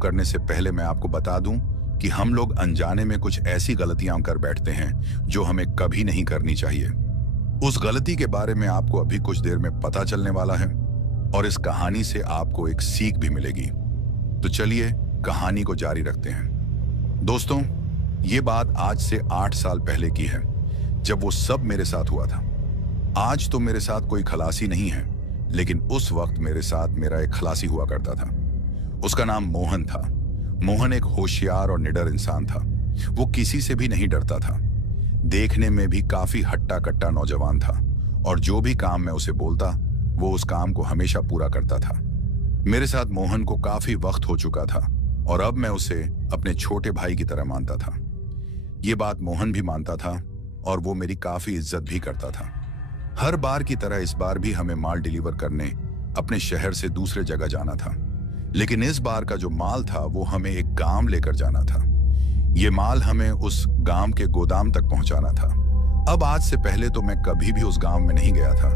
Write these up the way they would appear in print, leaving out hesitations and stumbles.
करने से पहले मैं आपको बता दूं कि हम लोग अनजाने में कुछ ऐसी गलतियां कर बैठते हैं जो हमें कभी नहीं करनी चाहिए। उस गलती के बारे में आपको अभी कुछ देर में पता चलने वाला है और इस कहानी से आपको एक सीख भी मिलेगी। तो चलिए कहानी को जारी रखते हैं। दोस्तों, ये बात आज से 8 साल पहले की है, जब वो सब मेरे साथ हुआ था। आज तो मेरे साथ कोई खलासी नहीं है, लेकिन उस वक्त मेरे साथ मेरा एक खलासी हुआ करता था। उसका नाम मोहन था। मोहन एक होशियार और निडर इंसान था। वो किसी से भी नहीं डरता था। देखने में भी काफी हट्टा कट्टा नौजवान था और जो भी काम मैं उसे बोलता वो उस काम को हमेशा पूरा करता था। मेरे साथ मोहन को काफी वक्त हो चुका था और अब मैं उसे अपने छोटे भाई की तरह मानता था। ये बात मोहन भी मानता था और वो मेरी काफी इज्जत भी करता था। हर बार की तरह इस बार भी हमें माल डिलीवर करने अपने शहर से दूसरे जगह जाना था, लेकिन इस बार का जो माल था वो हमें एक गांव लेकर जाना था। ये माल हमें उस गांव के गोदाम तक पहुंचाना था। अब आज से पहले तो मैं कभी भी उस गांव में नहीं गया था,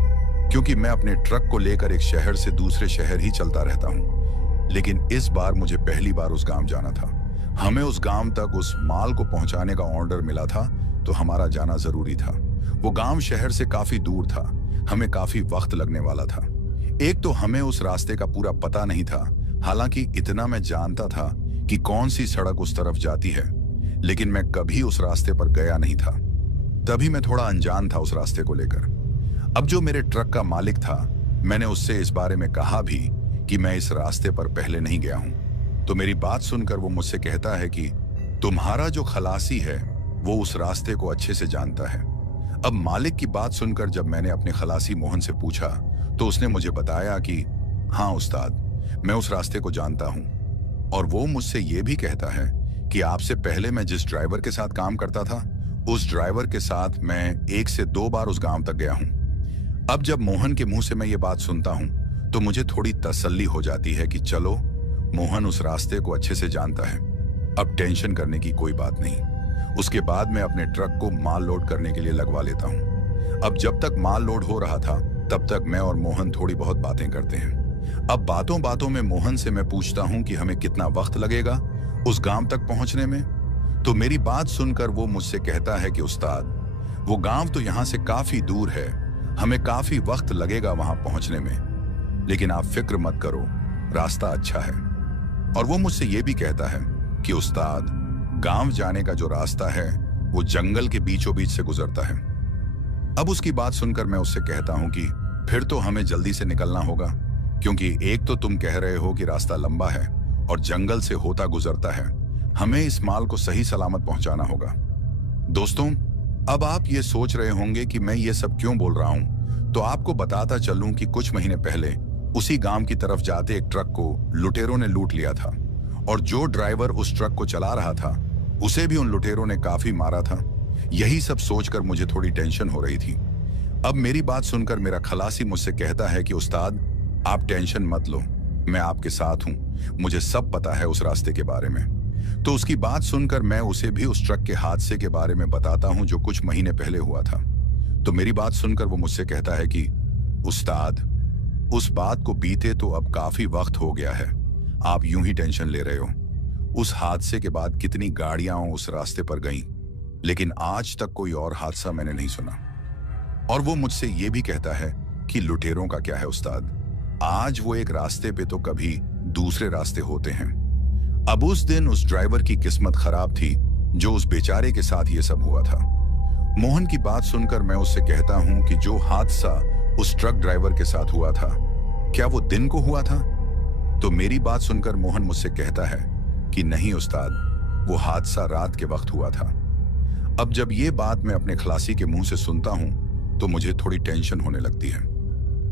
क्योंकि मैं अपने ट्रक को लेकर एक शहर से दूसरे शहर ही चलता रहता हूं। लेकिन इस बार मुझे पहली बार उस गांव जाना था। हमें उस गांव तक उस माल को पहुंचाने का ऑर्डर मिला था, तो हमारा जाना जरूरी था। वो गांव शहर से काफी दूर था। हमें काफी वक्त लगने वाला था। एक तो हमें उस रास्ते का पूरा पता नहीं था, हालांकि इतना मैं जानता था कि कौन सी सड़क उस तरफ जाती है, लेकिन मैं कभी उस रास्ते पर गया नहीं था। तभी मैं थोड़ा अनजान था उस रास्ते को लेकर। अब जो मेरे ट्रक का मालिक था, मैंने उससे इस बारे में कहा भी कि मैं इस रास्ते पर पहले नहीं गया हूं। तो मेरी बात सुनकर वो मुझसे कहता है कि तुम्हारा जो खलासी है वो उस रास्ते को अच्छे से जानता है। अब मालिक की बात सुनकर जब मैंने अपने खलासी मोहन से पूछा, तो उसने मुझे बताया कि हाँ उस्ताद, मैं उस रास्ते को जानता हूं। और वो मुझसे ये भी कहता है कि आपसे पहले मैं जिस ड्राइवर के साथ काम करता था, उस ड्राइवर के साथ मैं 1 से 2 बार उस गांव तक गया हूं। अब जब मोहन के मुंह से मैं ये बात सुनता हूं, तो मुझे थोड़ी तसल्ली हो जाती है कि चलो, मोहन उस रास्ते को अच्छे से जानता है। अब टेंशन करने की कोई बात नहीं। उसके बाद मैं अपने ट्रक को माल लोड करने के लिए लगवा लेता हूं। अब जब तक माल लोड हो रहा था, तब तक मैं और मोहन थोड़ी बहुत बातें करते हैं। अब बातों बातों में मोहन से मैं पूछता हूं कि हमें कितना वक्त लगेगा उस गांव तक पहुंचने में। तो मेरी बात सुनकर वो मुझसे कहता है कि उस्ताद, वो गांव तो यहां से काफी दूर है, हमें काफी वक्त लगेगा वहां पहुंचने में, लेकिन आप फिक्र मत करो, रास्ता अच्छा है। और वो मुझसे ये भी कहता है कि उस्ताद, गांव जाने का जो रास्ता है वो जंगल के बीचों बीच से गुजरता है। अब उसकी बात सुनकर मैं उससे कहता हूं कि फिर तो हमें जल्दी से निकलना होगा, क्योंकि एक तो तुम कह रहे हो कि रास्ता लंबा है और जंगल से होता गुजरता है। हमें इस माल को सही सलामत पहुंचाना होगा। दोस्तों, अब आप ये सोच रहे होंगे कि मैं ये सब क्यों बोल रहा हूं, तो आपको बताता चलूं कि कुछ महीने पहले उसी गांव की तरफ जाते एक ट्रक को लुटेरों ने लूट लिया था और जो ड्राइवर उस ट्रक को चला रहा था उसे भी उन लुटेरों ने काफी मारा था। यही सब सोचकर मुझे थोड़ी टेंशन हो रही थी। अब मेरी बात सुनकर मेरा खलासी मुझसे कहता है कि उस्ताद, आप टेंशन मत लो, मैं आपके साथ हूं, मुझे सब पता है उस रास्ते के बारे में। तो उसकी बात सुनकर मैं उसे भी उस ट्रक के हादसे के बारे में बताता हूं जो कुछ महीने पहले हुआ था। तो मेरी बात सुनकर वो मुझसे कहता है कि उस्ताद, उस बात को बीते तो अब काफी वक्त हो गया है, आप यूं ही टेंशन ले रहे हो। उस हादसे के बाद कितनी गाड़ियां उस रास्ते पर गईं, लेकिन आज तक कोई और हादसा मैंने नहीं सुना। और वो मुझसे ये भी कहता है कि लुटेरों का क्या है उस्ताद, आज वो एक रास्ते पे तो कभी दूसरे रास्ते होते हैं। अब उस दिन उस ड्राइवर की किस्मत खराब थी जो उस बेचारे के साथ ये सब हुआ था। मोहन की बात सुनकर मैं उससे कहता हूं कि जो हादसा उस ट्रक ड्राइवर के साथ हुआ था, क्या वो दिन को हुआ था? तो मेरी बात सुनकर मोहन मुझसे कहता है कि नहीं उस्ताद, वो हादसा रात के वक्त हुआ था। अब जब ये बात मैं अपने खलासी के मुंह से सुनता हूं तो मुझे थोड़ी टेंशन होने लगती है।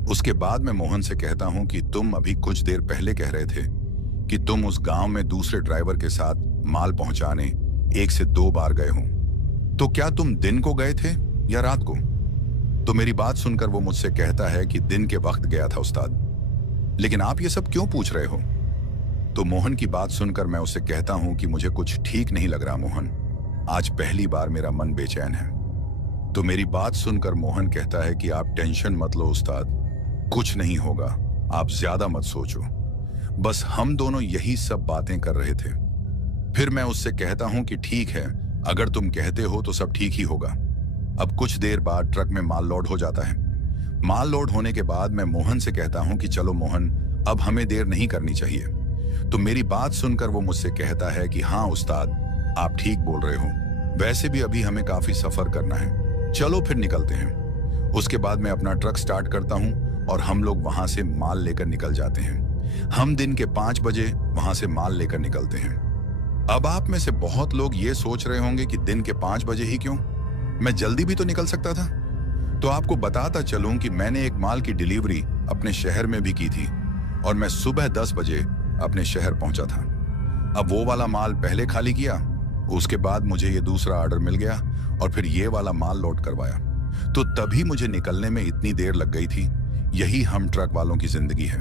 उसके बाद मैं मोहन से कहता हूं कि तुम अभी कुछ देर पहले कह रहे थे कि तुम उस गांव में दूसरे ड्राइवर के साथ माल पहुंचाने 1 से 2 बार गए हो, तो क्या तुम दिन को गए थे या रात को? तो मेरी बात सुनकर वो मुझसे कहता है कि दिन के वक्त गया था उस्ताद। लेकिन आप ये सब क्यों पूछ रहे हो? तो मोहन की बात सुनकर मैं उससे कहता हूं कि मुझे कुछ ठीक नहीं लग रहा मोहन, आज पहली बार मेरा मन बेचैन है। तो मेरी बात सुनकर मोहन कहता है कि आप टेंशन मत लो उस्ताद, कुछ नहीं होगा, आप ज्यादा मत सोचो। बस हम दोनों यही सब बातें कर रहे थे। फिर मैं उससे कहता हूं कि ठीक है, अगर तुम कहते हो तो सब ठीक ही होगा। अब कुछ देर बाद ट्रक में माल लोड हो जाता है। माल लोड होने के बाद मैं मोहन से कहता हूं कि चलो मोहन, अब हमें देर नहीं करनी चाहिए। तो मेरी बात सुनकर वो मुझसे कहता है कि हाँ उस्ताद, आप ठीक बोल रहे हो, वैसे भी अभी हमें काफी सफर करना है, चलो फिर निकलते हैं। उसके बाद मैं अपना ट्रक स्टार्ट करता हूं और हम लोग वहां से माल लेकर निकल जाते हैं। हम दिन के 5 बजे वहां से माल लेकर निकलते हैं। अब आप में से बहुत लोग ये सोच रहे होंगे कि दिन के 5 बजे ही क्यों, मैं जल्दी भी तो निकल सकता था। तो आपको बताता चलूं कि मैंने एक माल की डिलीवरी अपने शहर में भी की थी और मैं सुबह 10 बजे अपने शहर पहुंचा था। अब वो वाला माल पहले खाली किया, उसके बाद मुझे ये दूसरा ऑर्डर मिल गया और फिर ये वाला माल लोड करवाया। तो तभी मुझे निकलने में इतनी देर लग गई थी। यही हम ट्रक वालों की जिंदगी है।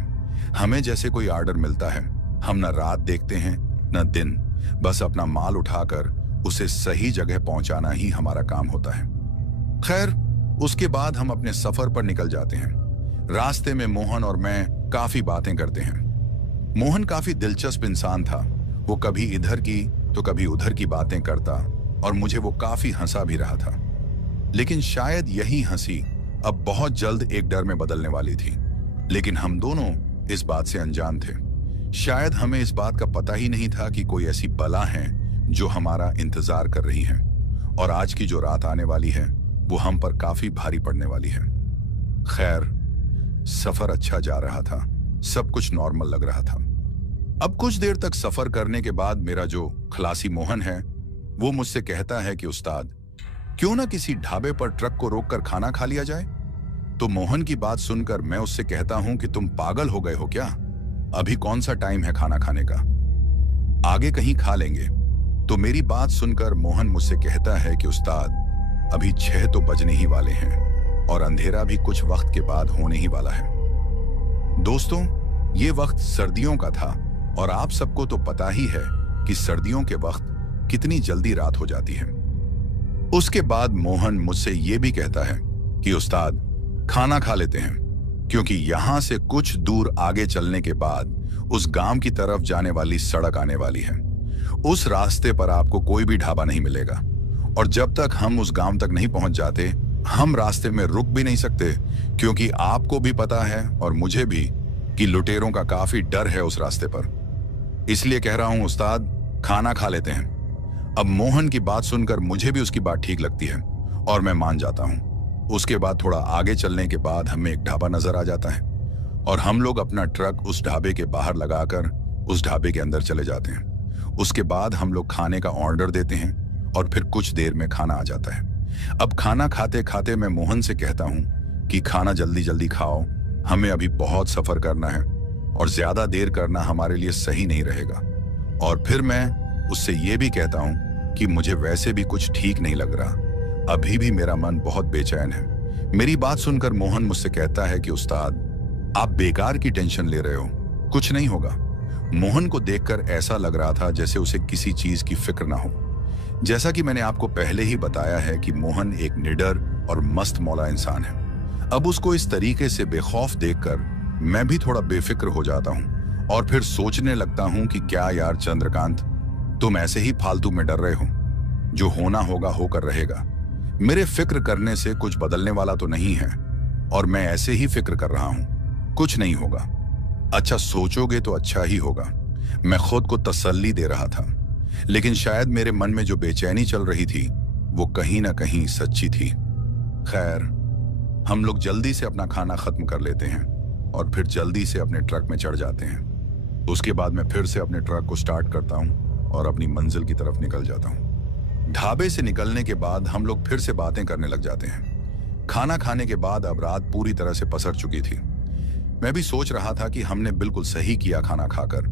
हमें जैसे कोई ऑर्डर मिलता है, हम न रात देखते हैं न दिन, बस अपना माल उठाकर उसे सही जगह पहुंचाना ही हमारा काम होता है। खैर, उसके बाद हम अपने सफर पर निकल जाते हैं। रास्ते में मोहन और मैं काफी बातें करते हैं। मोहन काफी दिलचस्प इंसान था। वो कभी इधर की तो कभी उधर की बातें करता और मुझे वो काफी हंसा भी रहा था। लेकिन शायद यही हंसी अब बहुत जल्द एक डर में बदलने वाली थी। लेकिन हम दोनों इस बात से अनजान थे। शायद हमें इस बात का पता ही नहीं था कि कोई ऐसी बला है जो हमारा इंतजार कर रही है और आज की जो रात आने वाली है वो हम पर काफी भारी पड़ने वाली है। खैर, सफर अच्छा जा रहा था, सब कुछ नॉर्मल लग रहा था। अब कुछ देर तक सफर करने के बाद मेरा जो खलासी मोहन है वो मुझसे कहता है कि उस्ताद, क्यों ना किसी ढाबे पर ट्रक को रोककर खाना खा लिया जाए। तो मोहन की बात सुनकर मैं उससे कहता हूं कि तुम पागल हो गए हो क्या, अभी कौन सा टाइम है खाना खाने का, आगे कहीं खा लेंगे। तो मेरी बात सुनकर मोहन मुझसे कहता है कि उस्ताद, अभी 6 तो बजने ही वाले हैं और अंधेरा भी कुछ वक्त के बाद होने ही वाला है। दोस्तों, ये वक्त सर्दियों का था और आप सबको तो पता ही है कि सर्दियों के वक्त कितनी जल्दी रात हो जाती है। उसके बाद मोहन मुझसे ये भी कहता है कि उस्ताद, खाना खा लेते हैं, क्योंकि यहां से कुछ दूर आगे चलने के बाद उस गांव की तरफ जाने वाली सड़क आने वाली है। उस रास्ते पर आपको कोई भी ढाबा नहीं मिलेगा और जब तक हम उस गांव तक नहीं पहुंच जाते, हम रास्ते में रुक भी नहीं सकते, क्योंकि आपको भी पता है और मुझे भी कि लुटेरों का काफी डर है उस रास्ते पर। इसलिए कह रहा हूं उस्ताद, खाना खा लेते हैं। अब मोहन की बात सुनकर मुझे भी उसकी बात ठीक लगती है और मैं मान जाता हूं। उसके बाद थोड़ा आगे चलने के बाद हमें एक ढाबा नजर आ जाता है और हम लोग अपना ट्रक उस ढाबे के बाहर लगाकर उस ढाबे के अंदर चले जाते हैं। उसके बाद हम लोग खाने का ऑर्डर देते हैं और फिर कुछ देर में खाना आ जाता है। अब खाना खाते खाते मैं मोहन से कहता हूं कि खाना जल्दी जल्दी खाओ, हमें अभी बहुत सफर करना है और ज्यादा देर करना हमारे लिए सही नहीं रहेगा। और फिर मैं उससे ये भी कहता हूं कि मुझे वैसे भी कुछ ठीक नहीं लग रहा, अभी भी मेरा मन बहुत बेचैन है। मेरी बात सुनकर मोहन मुझसे कहता है कि उस्ताद, आप बेकार की टेंशन ले रहे हो, कुछ नहीं होगा। मोहन को देखकर ऐसा लग रहा था जैसे उसे किसी चीज की फिक्र ना हो। जैसा कि मैंने आपको पहले ही बताया है कि मोहन एक निडर और मस्त मौला इंसान है। अब उसको इस तरीके से बेखौफ देखकर मैं भी थोड़ा बेफिक्र हो जाता हूं और फिर सोचने लगता हूं कि क्या यार चंद्रकांत, तुम ऐसे ही फालतू में डर रहे हो, जो होना होगा होकर रहेगा। मेरे फिक्र करने से कुछ बदलने वाला तो नहीं है और मैं ऐसे ही फिक्र कर रहा हूं, कुछ नहीं होगा। अच्छा सोचोगे तो अच्छा ही होगा, मैं खुद को तसल्ली दे रहा था। लेकिन शायद मेरे मन में जो बेचैनी चल रही थी वो कहीं ना कहीं सच्ची थी। खैर, हम लोग जल्दी से अपना खाना खत्म कर लेते हैं और फिर जल्दी से अपने ट्रक में चढ़ जाते हैं। उसके बाद मैं फिर से अपने ट्रक को स्टार्ट करता हूं और अपनी मंजिल की तरफ निकल जाता हूं। ढाबे से निकलने के बाद हम लोग फिर से बातें करने लग जाते हैं। खाना खाने के बाद अब रात पूरी तरह से पसर चुकी थी। मैं भी सोच रहा था कि हमने बिल्कुल सही किया खाना खाकर,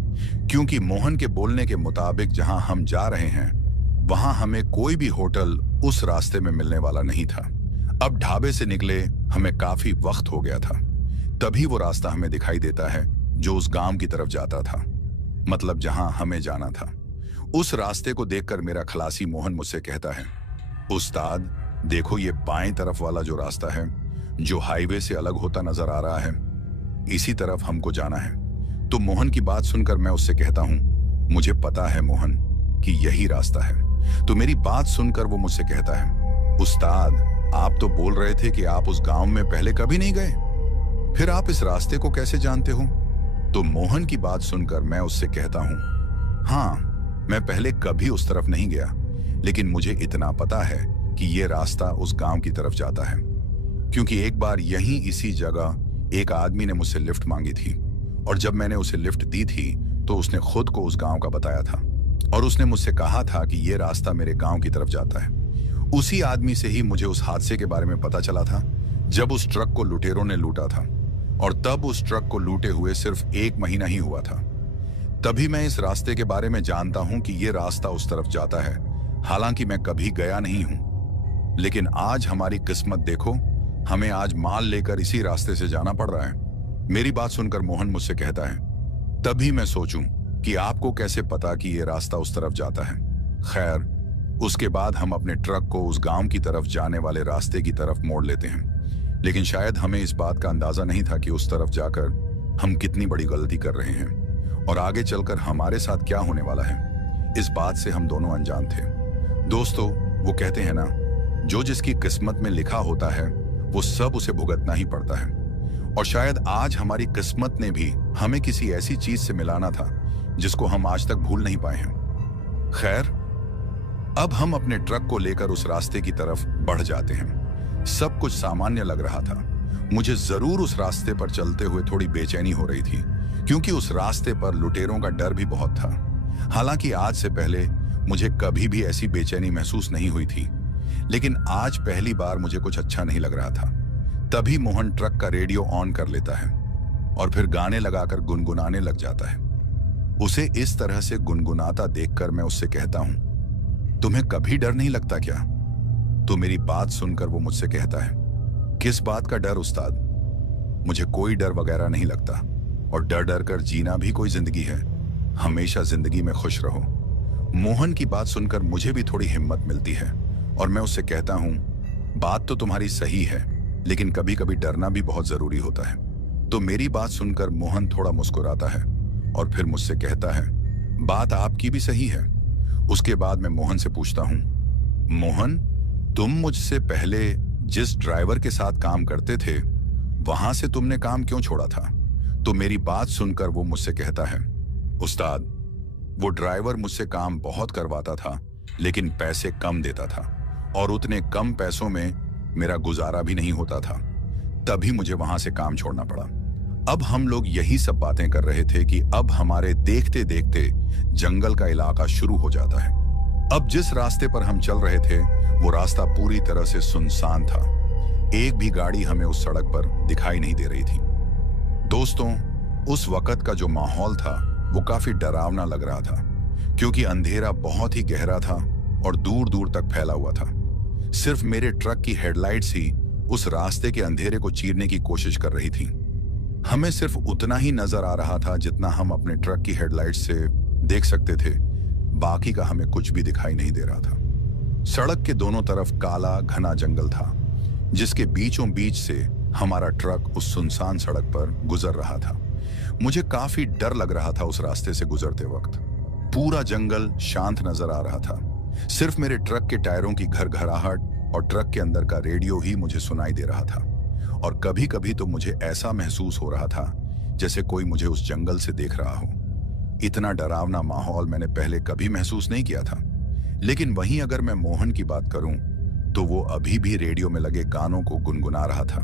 क्योंकि मोहन के बोलने के मुताबिक जहां हम जा रहे हैं वहां हमें कोई भी होटल उस रास्ते में मिलने वाला नहीं था। अब ढाबे से निकले हमें काफी वक्त हो गया था। तभी वो रास्ता हमें दिखाई देता है जो उस गांव की तरफ जाता था, मतलब जहां हमें जाना था। उस रास्ते को देखकर मेरा खलासी मोहन मुझसे कहता है, उस्ताद देखो ये बाएं तरफ वाला जो रास्ता है, जो हाईवे से अलग होता नजर आ रहा है, इसी तरफ हमको जाना है। तो मोहन की बात सुनकर मैं उससे कहता हूं, मुझे पता है मोहन कि यही रास्ता है। तो मेरी बात सुनकर वो मुझसे कहता है, उस्ताद, आप तो बोल रहे थे कि आप उस गांव में पहले कभी नहीं गए, फिर आप इस रास्ते को कैसे जानते हो? तो मोहन की बात सुनकर मैं उससे कहता हूं, हाँ, मैं पहले कभी उस तरफ नहीं गया, लेकिन मुझे इतना पता है कि यह रास्ता उस गांव की तरफ जाता है, क्योंकि एक बार यहीं इसी जगह एक आदमी ने मुझसे लिफ्ट मांगी थी, और जब मैंने उसे लिफ्ट दी थी तो उसने खुद को उस गांव का बताया था, और उसने मुझसे कहा था कि यह रास्ता मेरे गांव की तरफ जाता है। उसी आदमी से ही मुझे उस हादसे के बारे में पता चला था जब उस ट्रक को लुटेरों ने लूटा था, और तब उस ट्रक को लूटे हुए सिर्फ 1 महीना ही हुआ था। तभी मैं इस रास्ते के बारे में जानता हूं कि यह रास्ता उस तरफ जाता है, हालांकि मैं कभी गया नहीं हूं। लेकिन आज हमारी किस्मत देखो, हमें आज माल लेकर इसी रास्ते से जाना पड़ रहा है। मेरी बात सुनकर मोहन मुझसे कहता है, तभी मैं सोचूं कि आपको कैसे पता कि यह रास्ता उस तरफ जाता है। खैर, उसके बाद हम अपने ट्रक को उस गांव की तरफ जाने वाले रास्ते की तरफ मोड़ लेते हैं, लेकिन शायद हमें इस बात का अंदाजा नहीं था कि उस तरफ जाकर हम कितनी बड़ी गलती कर रहे हैं, और आगे चलकर हमारे साथ क्या होने वाला है, इस बात से हम दोनों अनजान थे। दोस्तों, वो कहते हैं ना, जो जिसकी किस्मत में लिखा होता है वो सब उसे भुगतना ही पड़ता है, और शायद आज हमारी किस्मत ने भी हमें किसी ऐसी चीज से मिलाना था जिसको हम आज तक भूल नहीं पाए हैं। खैर, अब हम अपने ट्रक को लेकर उस रास्ते की तरफ बढ़ जाते हैं। सब कुछ सामान्य लग रहा था। मुझे जरूर उस रास्ते पर चलते हुए थोड़ी बेचैनी हो रही थी, क्योंकि उस रास्ते पर लुटेरों का डर भी बहुत था। हालांकि आज से पहले मुझे कभी भी ऐसी बेचैनी महसूस नहीं हुई थी, लेकिन आज पहली बार मुझे कुछ अच्छा नहीं लग रहा था। तभी मोहन ट्रक का रेडियो ऑन कर लेता है और फिर गाने लगाकर गुनगुनाने लग जाता है। उसे इस तरह से गुनगुनाता देखकर मैं उससे कहता हूं, तुम्हें कभी डर नहीं लगता क्या? तो मेरी बात सुनकर वो मुझसे कहता है, किस बात का डर उस्ताद? मुझे कोई डर वगैरह नहीं लगता, और डर डर कर जीना भी कोई जिंदगी है। हमेशा जिंदगी में खुश रहो। मोहन की बात सुनकर मुझे भी थोड़ी हिम्मत मिलती है, और मैं उससे कहता हूं, बात तो तुम्हारी सही है, लेकिन कभी कभी डरना भी बहुत जरूरी होता है। तो मेरी बात सुनकर मोहन थोड़ा मुस्कुराता है और फिर मुझसे कहता है, बात आपकी भी सही है। उसके बाद मैं मोहन से पूछता हूं, मोहन, तुम मुझसे पहले जिस ड्राइवर के साथ काम करते थे वहां से तुमने काम क्यों छोड़ा था? तो मेरी बात सुनकर वो मुझसे कहता है, उस्ताद, वो ड्राइवर मुझसे काम बहुत करवाता था, लेकिन पैसे कम देता था, और उतने कम पैसों में मेरा गुजारा भी नहीं होता था। तभी मुझे वहां से काम छोड़ना पड़ा। अब हम लोग यही सब बातें कर रहे थे कि अब हमारे देखते देखते जंगल का इलाका शुरू हो जाता है। अब जिस रास्ते पर हम चल रहे थे वो रास्ता पूरी तरह से सुनसान था। एक भी गाड़ी हमें उस सड़क पर दिखाई नहीं दे रही थी। दोस्तों, उस वक्त का जो माहौल था वो काफी डरावना लग रहा था, क्योंकि अंधेरा बहुत ही गहरा था और दूर दूर तक फैला हुआ था। सिर्फ मेरे ट्रक की हेडलाइट्स ही उस रास्ते के अंधेरे को चीरने की कोशिश कर रही थी। हमें सिर्फ उतना ही नजर आ रहा था जितना हम अपने ट्रक की हेडलाइट्स से देख सकते थे, बाकी का हमें कुछ भी दिखाई नहीं दे रहा था। सड़क के दोनों तरफ काला घना जंगल था, जिसके बीचों बीच से हमारा ट्रक उस सुनसान सड़क पर गुजर रहा था। मुझे काफी डर लग रहा था उस रास्ते से गुजरते वक्त। पूरा जंगल शांत नजर आ रहा था। सिर्फ मेरे ट्रक के टायरों की घरघराहट और ट्रक के अंदर का रेडियो ही मुझे सुनाई दे रहा था, और कभी कभी तो मुझे ऐसा महसूस हो रहा था जैसे कोई मुझे उस जंगल से देख रहा हो। इतना डरावना माहौल मैंने पहले कभी महसूस नहीं किया था। लेकिन वहीं अगर मैं मोहन की बात करूं तो वो अभी भी रेडियो में लगे गानों को गुनगुना रहा था।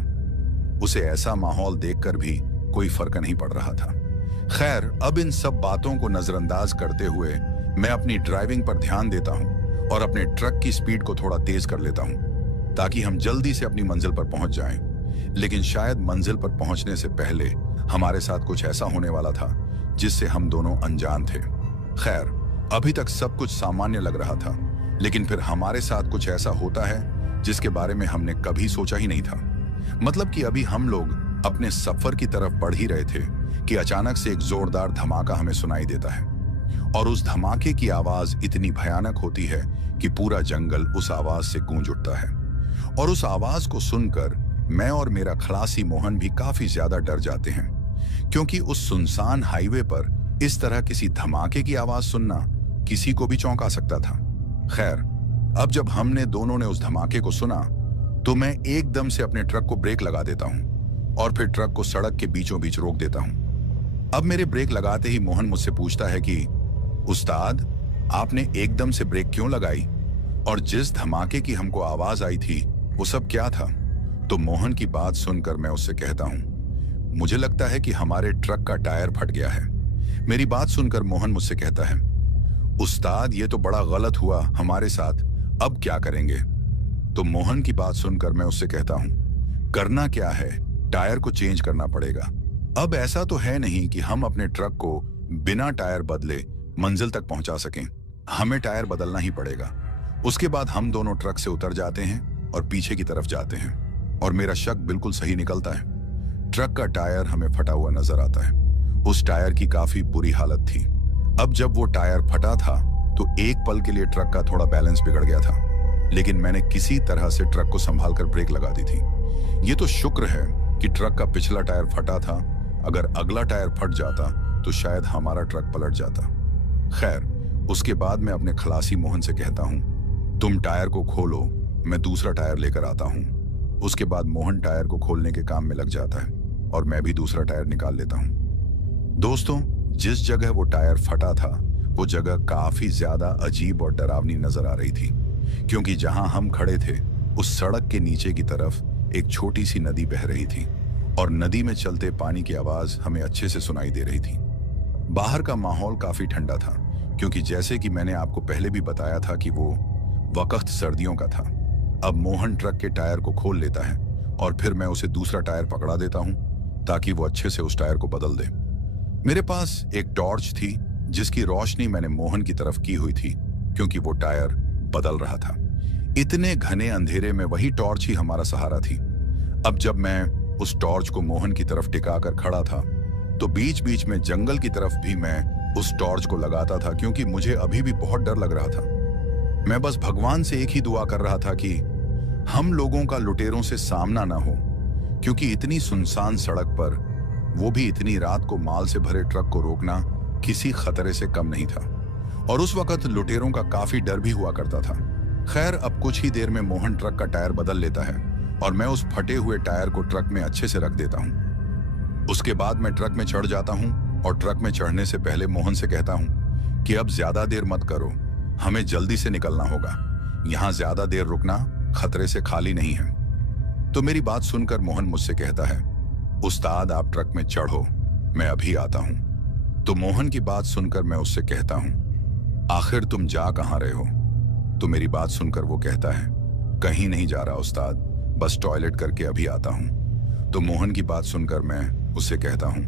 उसे ऐसा माहौल देखकर भी कोई फर्क नहीं पड़ रहा था। खैर, अब इन सब बातों को नजरअंदाज करते हुए मैं अपनी ड्राइविंग पर ध्यान देता हूं और अपने ट्रक की स्पीड को थोड़ा तेज कर लेता हूं ताकि हम जल्दी से अपनी मंजिल पर पहुंच जाएं। लेकिन शायद मंजिल पर पहुंचने से पहले हमारे साथ कुछ ऐसा होने वाला था जिससे हम दोनों अनजान थे। खैर, अभी तक सब कुछ सामान्य लग रहा था, लेकिन फिर हमारे साथ कुछ ऐसा होता है जिसके बारे में हमने कभी सोचा ही नहीं था। मतलब कि अभी हम लोग अपने सफर की तरफ बढ़ ही रहे थे कि अचानक से एक जोरदार धमाका हमें सुनाई देता है, और उस धमाके की आवाज इतनी भयानक होती है कि पूरा जंगल उस आवाज से गूंज उठता है। और उस आवाज को सुनकर मैं और मेरा खलासी मोहन भी काफी ज्यादा डर जाते हैं, क्योंकि उस सुनसान हाईवे पर इस तरह किसी धमाके की आवाज सुनना किसी को भी चौंका सकता था। खैर, अब जब हमने दोनों ने उस धमाके को सुना तो मैं एकदम से अपने ट्रक को ब्रेक लगा देता हूं और फिर ट्रक को सड़क के बीचों बीच रोक देता हूं। अब मेरे ब्रेक लगाते ही मोहन मुझसे पूछता है कि उस्ताद, आपने एकदम से ब्रेक क्यों लगाई, और जिस धमाके की हमको आवाज आई थी वो सब क्या था? तो मोहन की बात सुनकर मैं उससे कहता हूं, मुझे लगता है कि हमारे ट्रक का टायर फट गया है। मेरी बात सुनकर मोहन मुझसे कहता है, उस्ताद ये तो बड़ा गलत हुआ हमारे साथ, अब क्या करेंगे? तो मोहन की बात सुनकर मैं उससे कहता हूं, करना क्या है, टायर को चेंज करना पड़ेगा। अब ऐसा तो है नहीं कि हम अपने ट्रक को बिना टायर बदले मंजिल तक पहुंचा सकें, हमें टायर बदलना ही पड़ेगा। उसके बाद हम दोनों ट्रक से उतर जाते हैं और पीछे की तरफ जाते हैं और मेरा शक बिल्कुल सही निकलता है। ट्रक का टायर हमें फटा हुआ नजर आता है। उस टायर की काफी बुरी हालत थी। अब जब वो टायर फटा था तो एक पल के लिए ट्रक का थोड़ा बैलेंस बिगड़ गया था, लेकिन मैंने किसी तरह से ट्रक को संभालकर ब्रेक लगा दी थी। ये तो शुक्र है कि ट्रक का पिछला टायर फटा था, अगर अगला टायर फट जाता तो शायद हमारा ट्रक पलट जाता। खैर, उसके बाद मैं अपने खलासी मोहन से कहता हूँ, तुम टायर को खोलो, मैं दूसरा टायर लेकर आता हूँ। उसके बाद मोहन टायर को खोलने के काम में लग जाता है और मैं भी दूसरा टायर निकाल लेता हूँ। दोस्तों, जिस जगह वो टायर फटा था वो जगह काफी ज्यादा अजीब और डरावनी नजर आ रही थी, क्योंकि जहां हम खड़े थे उस सड़क के नीचे की तरफ एक छोटी सी नदी बह रही थी और नदी में चलते पानी की आवाज हमें अच्छे से सुनाई दे रही थी। बाहर का माहौल काफी ठंडा था, क्योंकि जैसे कि मैंने आपको पहले भी बताया था कि वो वक्त सर्दियों का था। अब मोहन ट्रक के टायर को खोल लेता है और फिर मैं उसे दूसरा टायर पकड़ा देता हूं ताकि वो अच्छे से उस टायर को बदल दे। मेरे पास एक टॉर्च थी जिसकी रोशनी मैंने मोहन की तरफ की हुई थी, क्योंकि वो टायर बदल रहा था। इतने घने अंधेरे में वही टॉर्च ही हमारा सहारा थी। अब जब मैं उस टॉर्च को मोहन की तरफ टिकाकर खड़ा था तो बीच बीच में जंगल की तरफ भी मैं उस टॉर्च को लगाता था, क्योंकि मुझे अभी भी बहुत डर लग रहा था। मैं बस भगवान से एक ही दुआ कर रहा था कि हम लोगों का लुटेरों से सामना ना हो, क्योंकि इतनी सुनसान सड़क पर, वो भी इतनी रात को माल से भरे ट्रक को रोकना किसी खतरे से कम नहीं था। और उस वक्त लुटेरों का काफी डर भी हुआ करता था। खैर, अब कुछ ही देर में मोहन ट्रक का टायर बदल लेता है और मैं उस फटे हुए टायर को ट्रक में अच्छे से रख देता हूँ। उसके बाद मैं ट्रक में चढ़ जाता हूँ और ट्रक में चढ़ने से पहले मोहन से कहता हूँ कि अब ज्यादा देर मत करो, हमें जल्दी से निकलना होगा, यहाँ ज्यादा देर रुकना खतरे से खाली नहीं है। तो मेरी बात सुनकर मोहन मुझसे कहता है, उस्ताद आप ट्रक में चढ़ो, मैं अभी आता हूं। तो मोहन की बात सुनकर मैं उससे कहता हूं, आखिर तुम जा कहां रहे हो? तो मेरी बात सुनकर वो कहता है, कहीं नहीं जा रहा उस्ताद, बस टॉयलेट करके अभी आता हूं। तो मोहन की बात सुनकर मैं उससे कहता हूं,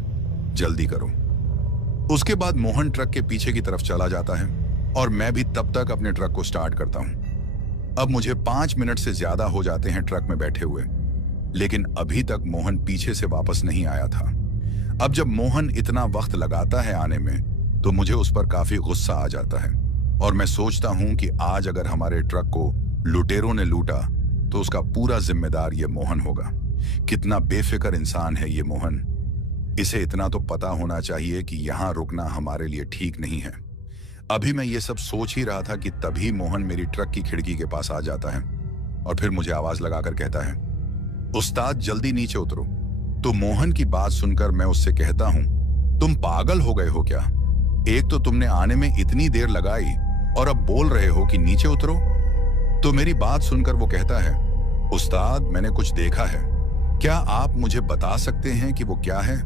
जल्दी करो। उसके बाद मोहन ट्रक के पीछे की तरफ चला जाता है और मैं भी तब तक अपने ट्रक को स्टार्ट करता हूं। अब मुझे 5 मिनट से ज्यादा हो जाते हैं ट्रक में बैठे हुए, लेकिन अभी तक मोहन पीछे से वापस नहीं आया था। अब जब मोहन इतना वक्त लगाता है आने में तो मुझे उस पर काफी गुस्सा आ जाता है और मैं सोचता हूं कि आज अगर हमारे ट्रक को लुटेरों ने लूटा तो उसका पूरा जिम्मेदार ये मोहन होगा। कितना बेफिक्र इंसान है ये मोहन। इसे इतना तो पता होना चाहिए कि यहाँ रुकना हमारे लिए ठीक नहीं है। अभी मैं ये सब सोच ही रहा था कि तभी मोहन मेरी ट्रक की खिड़की के पास आ जाता है और फिर मुझे आवाज लगाकर कहता है, उस्ताद जल्दी नीचे उतरो। तो मोहन की बात सुनकर मैं उससे कहता हूं, तुम पागल हो गए हो क्या? एक तो तुमने आने में इतनी देर लगाई और अब बोल रहे हो कि नीचे उतरो। तो मेरी बात सुनकर वो कहता है, उस्ताद मैंने कुछ देखा है, क्या आप मुझे बता सकते हैं कि वो क्या है?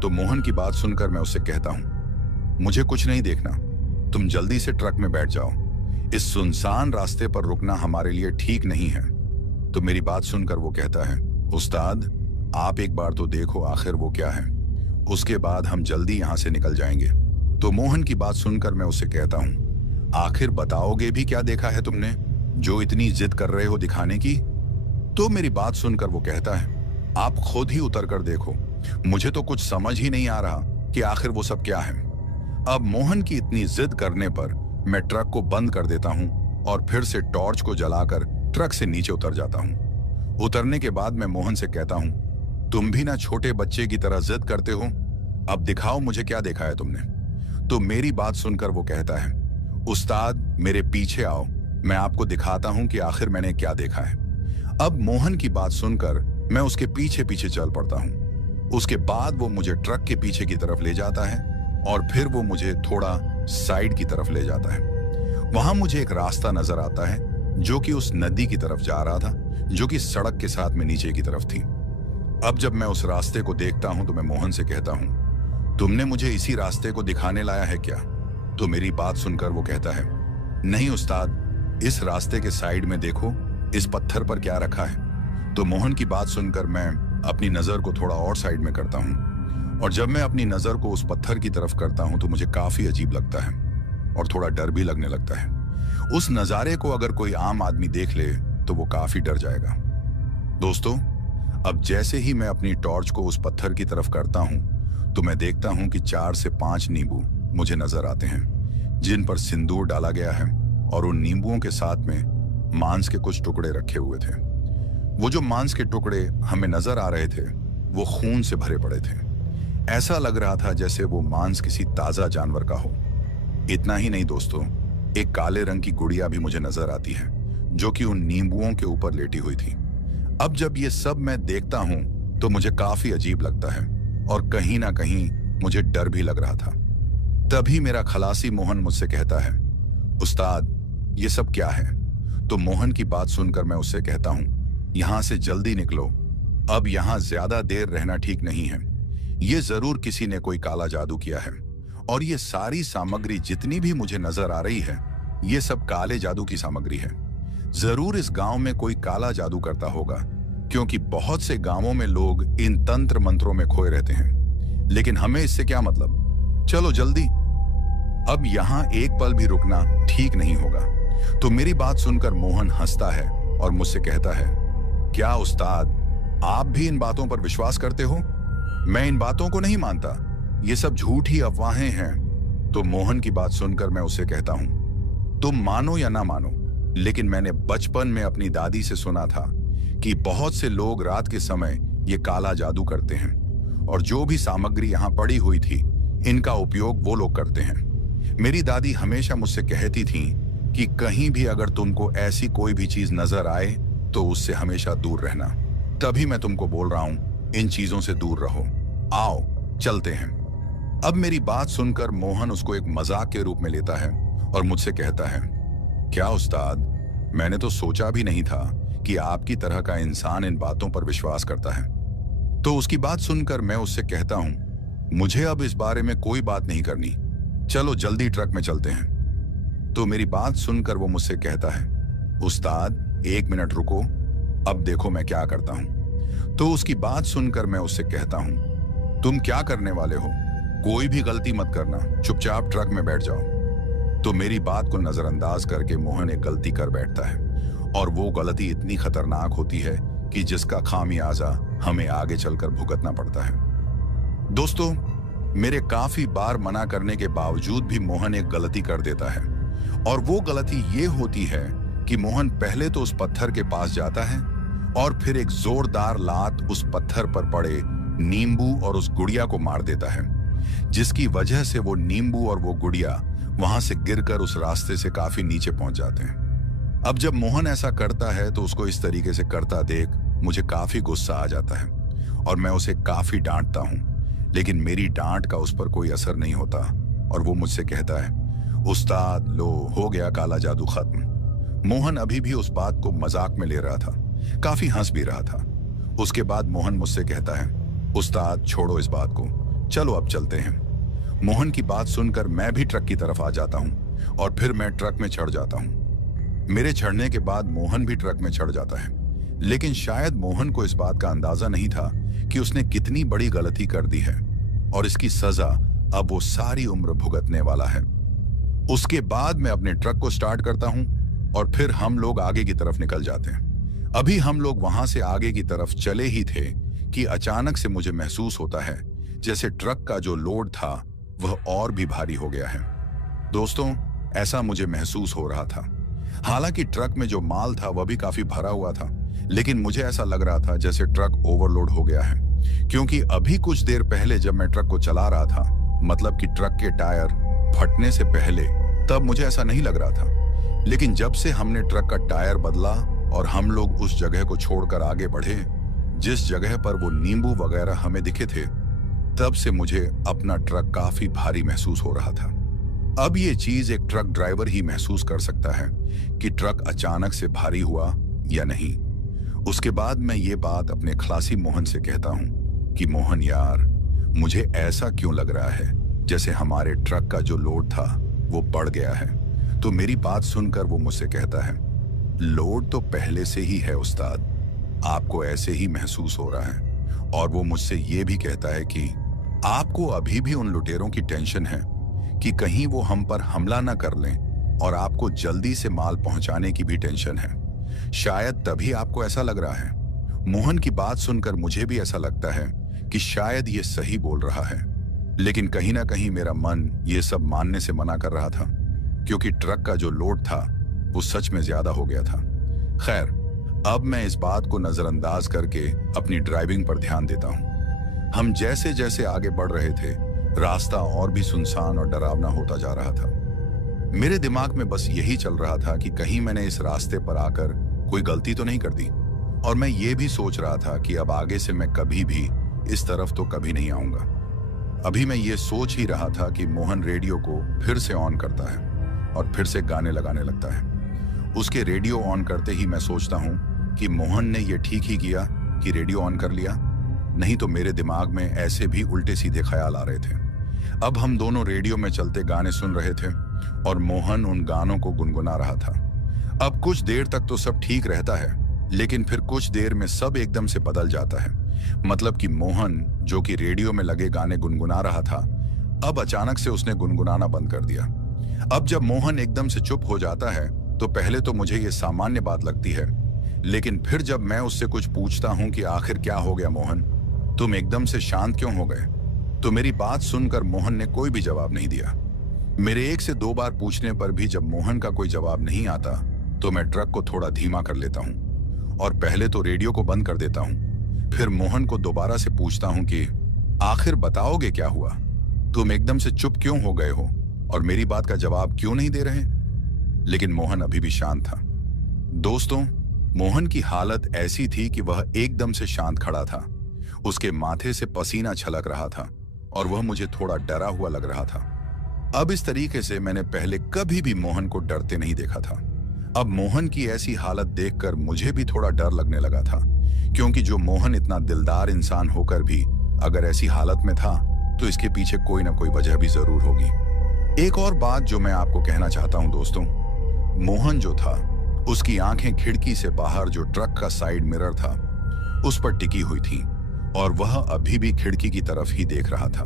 तो मोहन की बात सुनकर मैं उससे कहता हूं, मुझे कुछ नहीं देखना, तुम जल्दी से ट्रक में बैठ जाओ, इस सुनसान रास्ते पर रुकना हमारे लिए ठीक नहीं है। तो मेरी बात सुनकर वो कहता है, उस्ताद आप एक बार तो देखो आखिर वो क्या है, उसके बाद हम जल्दी यहां से निकल जाएंगे। तो मोहन की बात सुनकर मैं उससे कहता हूं, आखिर बताओगे भी क्या देखा है तुमने जो इतनी जिद कर रहे हो दिखाने की? तो मेरी बात सुनकर वो कहता है, आप खुद ही उतर कर देखो, मुझे तो कुछ समझ ही नहीं आ रहा कि आखिर वो सब क्या है। अब मोहन की इतनी जिद करने पर मैं ट्रक को बंद कर देता हूं और फिर से टॉर्च को जलाकर ट्रक से नीचे उतर जाता हूं। उतरने के बाद मैं मोहन से कहता हूं, तुम भी ना छोटे बच्चे की तरह जिद करते हो, अब दिखाओ मुझे क्या देखा है तुमने। तो मेरी बात सुनकर वो कहता है, उस्ताद मेरे पीछे आओ, मैं आपको दिखाता हूं कि आखिर मैंने क्या देखा है। अब मोहन की बात सुनकर मैं उसके पीछे पीछे चल पड़ता हूं। उसके बाद वो मुझे ट्रक के पीछे की तरफ ले जाता है और फिर वो मुझे थोड़ा साइड की तरफ ले जाता है। वहां मुझे एक रास्ता नजर आता है जो कि उस नदी की तरफ जा रहा था, जो कि सड़क के साथ में नीचे की तरफ थी। अब जब मैं उस रास्ते को देखता हूं तो मैं मोहन से कहता हूं, तुमने मुझे इसी रास्ते को दिखाने लाया है क्या? तो मेरी बात सुनकर वो कहता है, नहीं उस्ताद, इस रास्ते के साइड में देखो, इस पत्थर पर क्या रखा है। तो मोहन की बात सुनकर मैं अपनी नजर को थोड़ा और साइड में करता हूं और जब मैं अपनी नजर को उस पत्थर की तरफ करता हूं तो मुझे काफी अजीब लगता है और थोड़ा डर भी लगने लगता है। उस नजारे को अगर कोई आम आदमी देख ले तो वो काफी डर जाएगा। दोस्तों, अब जैसे ही मैं अपनी टॉर्च को उस पत्थर की तरफ करता हूं तो मैं देखता हूं कि 4 से 5 नींबू मुझे नजर आते हैं जिन पर सिंदूर डाला गया है और उन नींबुओं के साथ में मांस के कुछ टुकड़े रखे हुए थे। वो जो मांस के टुकड़े हमें नजर आ रहे थे वो खून से भरे पड़े थे। ऐसा लग रहा था जैसे वो मांस किसी ताजा जानवर का हो। इतना ही नहीं दोस्तों, एक काले रंग की गुड़िया भी मुझे नजर आती है जो कि उन नींबुओं के ऊपर लेटी हुई थी। अब जब ये सब मैं देखता हूं तो मुझे काफी अजीब लगता है और कहीं ना कहीं मुझे डर भी लग रहा था। तभी मेरा खलासी मोहन मुझसे कहता है, उस्ताद ये सब क्या है? तो मोहन की बात सुनकर मैं उससे कहता हूं, यहां से जल्दी निकलो, अब यहां ज्यादा देर रहना ठीक नहीं है। ये जरूर किसी ने कोई काला जादू किया है और ये सारी सामग्री जितनी भी मुझे नजर आ रही है ये सब काले जादू की सामग्री है। जरूर इस गांव में कोई काला जादू करता होगा क्योंकि बहुत से गांवों में लोग इन तंत्र मंत्रों में खोए रहते हैं, लेकिन हमें इससे क्या मतलब। चलो जल्दी, अब यहां एक पल भी रुकना ठीक नहीं होगा। तो मेरी बात सुनकर मोहन हंसता है और मुझसे कहता है, क्या उस्ताद आप भी इन बातों पर विश्वास करते हो? मैं इन बातों को नहीं मानता, ये सब झूठी अफवाहें हैं। तो मोहन की बात सुनकर मैं उससे कहता हूं, तुम मानो या ना मानो, लेकिन मैंने बचपन में अपनी दादी से सुना था कि बहुत से लोग रात के समय ये काला जादू करते हैं और जो भी सामग्री यहां पड़ी हुई थी इनका उपयोग वो लोग करते हैं। मेरी दादी हमेशा मुझसे कहती थी कि कहीं भी अगर तुमको ऐसी कोई भी चीज नजर आए तो उससे हमेशा दूर रहना। तभी मैं तुमको बोल रहा हूं, इन चीजों से दूर रहो, आओ चलते हैं। अब मेरी बात सुनकर मोहन उसको एक मजाक के रूप में लेता है और मुझसे कहता है, क्या उस्ताद, मैंने तो सोचा भी नहीं था कि आपकी तरह का इंसान इन बातों पर विश्वास करता है। तो उसकी बात सुनकर मैं उससे कहता हूं, मुझे अब इस बारे में कोई बात नहीं करनी, चलो जल्दी ट्रक में चलते हैं। तो मेरी बात सुनकर वो मुझसे कहता है, उस्ताद 1 मिनट रुको, अब देखो मैं क्या करता हूं। तो उसकी बात सुनकर मैं उससे कहता हूं, तुम क्या करने वाले हो? कोई भी गलती मत करना, चुपचाप ट्रक में बैठ जाओ। तो मेरी बात को नजरअंदाज करके मोहन एक गलती कर बैठता है और वो गलती इतनी खतरनाक होती है कि जिसका खामियाजा हमें आगे चलकर भुगतना पड़ता है। दोस्तों, मेरे काफी बार मना करने के बावजूद भी मोहन एक गलती कर देता है और वो गलती ये होती है कि मोहन पहले तो उस पत्थर के पास जाता है और फिर एक जोरदार लात उस पत्थर पर पड़े नींबू और उस गुड़िया को मार देता है, जिसकी वजह से वो नींबू और वो गुड़िया वहां से गिरकर उस रास्ते से काफी नीचे पहुंच जाते हैं। अब जब मोहन ऐसा करता है तो उसको इस तरीके से करता देख मुझे काफी गुस्सा आ जाता है और मैं उसे काफी डांटता हूं, लेकिन मेरी डांट का उस पर कोई असर नहीं होता और वो मुझसे कहता है, उस्ताद लो, हो गया काला जादू खत्म। मोहन अभी भी उस बात को मजाक में ले रहा था, काफी हंस भी रहा था। उसके बाद मोहन मुझसे कहता है, उस्ताद छोड़ो इस बात को, चलो अब चलते हैं। मोहन की बात सुनकर मैं भी ट्रक की तरफ आ जाता हूं और फिर मैं ट्रक में चढ़ जाता हूं। मेरे चढ़ने के बाद मोहन भी ट्रक में चढ़ जाता है, लेकिन शायद मोहन को इस बात का अंदाजा नहीं था कि उसने कितनी बड़ी गलती कर दी है और इसकी सजा अब वो सारी उम्र भुगतने वाला है। उसके बाद मैं अपने ट्रक को स्टार्ट करता हूं और फिर हम लोग आगे की तरफ निकल जाते हैं। अभी हम लोग वहां से आगे की तरफ चले ही थे कि अचानक से मुझे महसूस होता है जैसे ट्रक का जो लोड था वह और भी भारी हो गया है। दोस्तों, ऐसा मुझे महसूस हो रहा था। हालांकि ट्रक में जो माल था वह भी काफी भरा हुआ था, लेकिन मुझे ऐसा लग रहा था जैसे ट्रक ओवरलोड हो गया है क्योंकि अभी कुछ देर पहले जब मैं ट्रक को चला रहा था, मतलब कि ट्रक के टायर फटने से पहले, तब मुझे ऐसा नहीं लग रहा था। लेकिन जब से हमने ट्रक का टायर बदला और हम लोग उस जगह को छोड़कर आगे बढ़े जिस जगह पर वो नींबू वगैरह हमें दिखे थे, तब से मुझे अपना ट्रक काफी भारी महसूस हो रहा था। अब ये चीज एक ट्रक ड्राइवर ही महसूस कर सकता है कि ट्रक अचानक से भारी हुआ या नहीं। उसके बाद मैं ये बात अपने खलासी मोहन से कहता हूँ कि मोहन यार, मुझे ऐसा क्यों लग रहा है जैसे हमारे ट्रक का जो लोड था वो बढ़ गया है। तो मेरी बात सुनकर वो मुझसे कहता है, लोड तो पहले से ही है उस्ताद, आपको ऐसे ही महसूस हो रहा है। और वो मुझसे ये भी कहता है कि आपको अभी भी उन लुटेरों की टेंशन है कि कहीं वो हम पर हमला ना कर लें, और आपको जल्दी से माल पहुंचाने की भी टेंशन है। शायद तभी आपको ऐसा लग रहा है। मोहन की बात सुनकर मुझे भी ऐसा लगता है कि शायद ये सही बोल रहा है, लेकिन कहीं ना कहीं मेरा मन ये सब मानने से मना कर रहा था, क्योंकि ट्रक का जो लोड था वो सच में ज्यादा हो गया था। खैर, अब मैं इस बात को नजरअंदाज करके अपनी ड्राइविंग पर ध्यान देता हूँ। हम जैसे जैसे आगे बढ़ रहे थे, रास्ता और भी सुनसान और डरावना होता जा रहा था। मेरे दिमाग में बस यही चल रहा था कि कहीं मैंने इस रास्ते पर आकर कोई गलती तो नहीं कर दी। और मैं ये भी सोच रहा था कि अब आगे से मैं कभी भी इस तरफ तो कभी नहीं आऊंगा। अभी मैं ये सोच ही रहा था कि मोहन रेडियो को फिर से ऑन करता है और फिर से गाने लगाने लगता है। उसके रेडियो ऑन करते ही मैं सोचता हूँ कि मोहन ने यह ठीक ही किया कि रेडियो ऑन कर लिया, नहीं तो मेरे दिमाग में ऐसे भी उल्टे सीधे ख्याल आ रहे थे। अब हम दोनों रेडियो में चलते गाने सुन रहे थे और मोहन उन गानों को गुनगुना रहा था। अब कुछ देर तक तो सब ठीक रहता है, लेकिन फिर कुछ देर में सब एकदम से बदल जाता है। मतलब कि मोहन, जो कि रेडियो में लगे गाने गुनगुना रहा था, अब अचानक से उसने गुनगुनाना बंद कर दिया। अब जब मोहन एकदम से चुप हो जाता है तो पहले तो मुझे ये सामान्य बात लगती है, लेकिन फिर जब मैं उससे कुछ पूछता हूं कि आखिर क्या हो गया मोहन, तुम एकदम से शांत क्यों हो गए, तो मेरी बात सुनकर मोहन ने कोई भी जवाब नहीं दिया। मेरे 1 से 2 बार पूछने पर भी जब मोहन का कोई जवाब नहीं आता तो मैं ट्रक को थोड़ा धीमा कर लेता हूं और पहले तो रेडियो को बंद कर देता हूं। फिर मोहन को दोबारा से पूछता हूं कि आखिर बताओगे क्या हुआ, तुम एकदम से चुप क्यों हो गए हो और मेरी बात का जवाब क्यों नहीं दे रहे। लेकिन मोहन अभी भी शांत था। दोस्तों, मोहन की हालत ऐसी थी कि वह एकदम से शांत खड़ा था। उसके माथे से पसीना छलक रहा था और वह मुझे थोड़ा डरा हुआ लग रहा था। अब इस तरीके से मैंने पहले कभी भी मोहन को डरते नहीं देखा था। अब मोहन की ऐसी हालत देखकर मुझे भी थोड़ा डर लगने लगा था, क्योंकि जो मोहन इतना दिलदार इंसान होकर भी अगर ऐसी हालत में था तो इसके पीछे कोई ना कोई वजह भी जरूर होगी। एक और बात जो मैं आपको कहना चाहता हूं दोस्तों, मोहन जो था, उसकी आंखें खिड़की से बाहर जो ट्रक का साइड मिरर था उस पर टिकी हुई थी और वह अभी भी खिड़की की तरफ ही देख रहा था।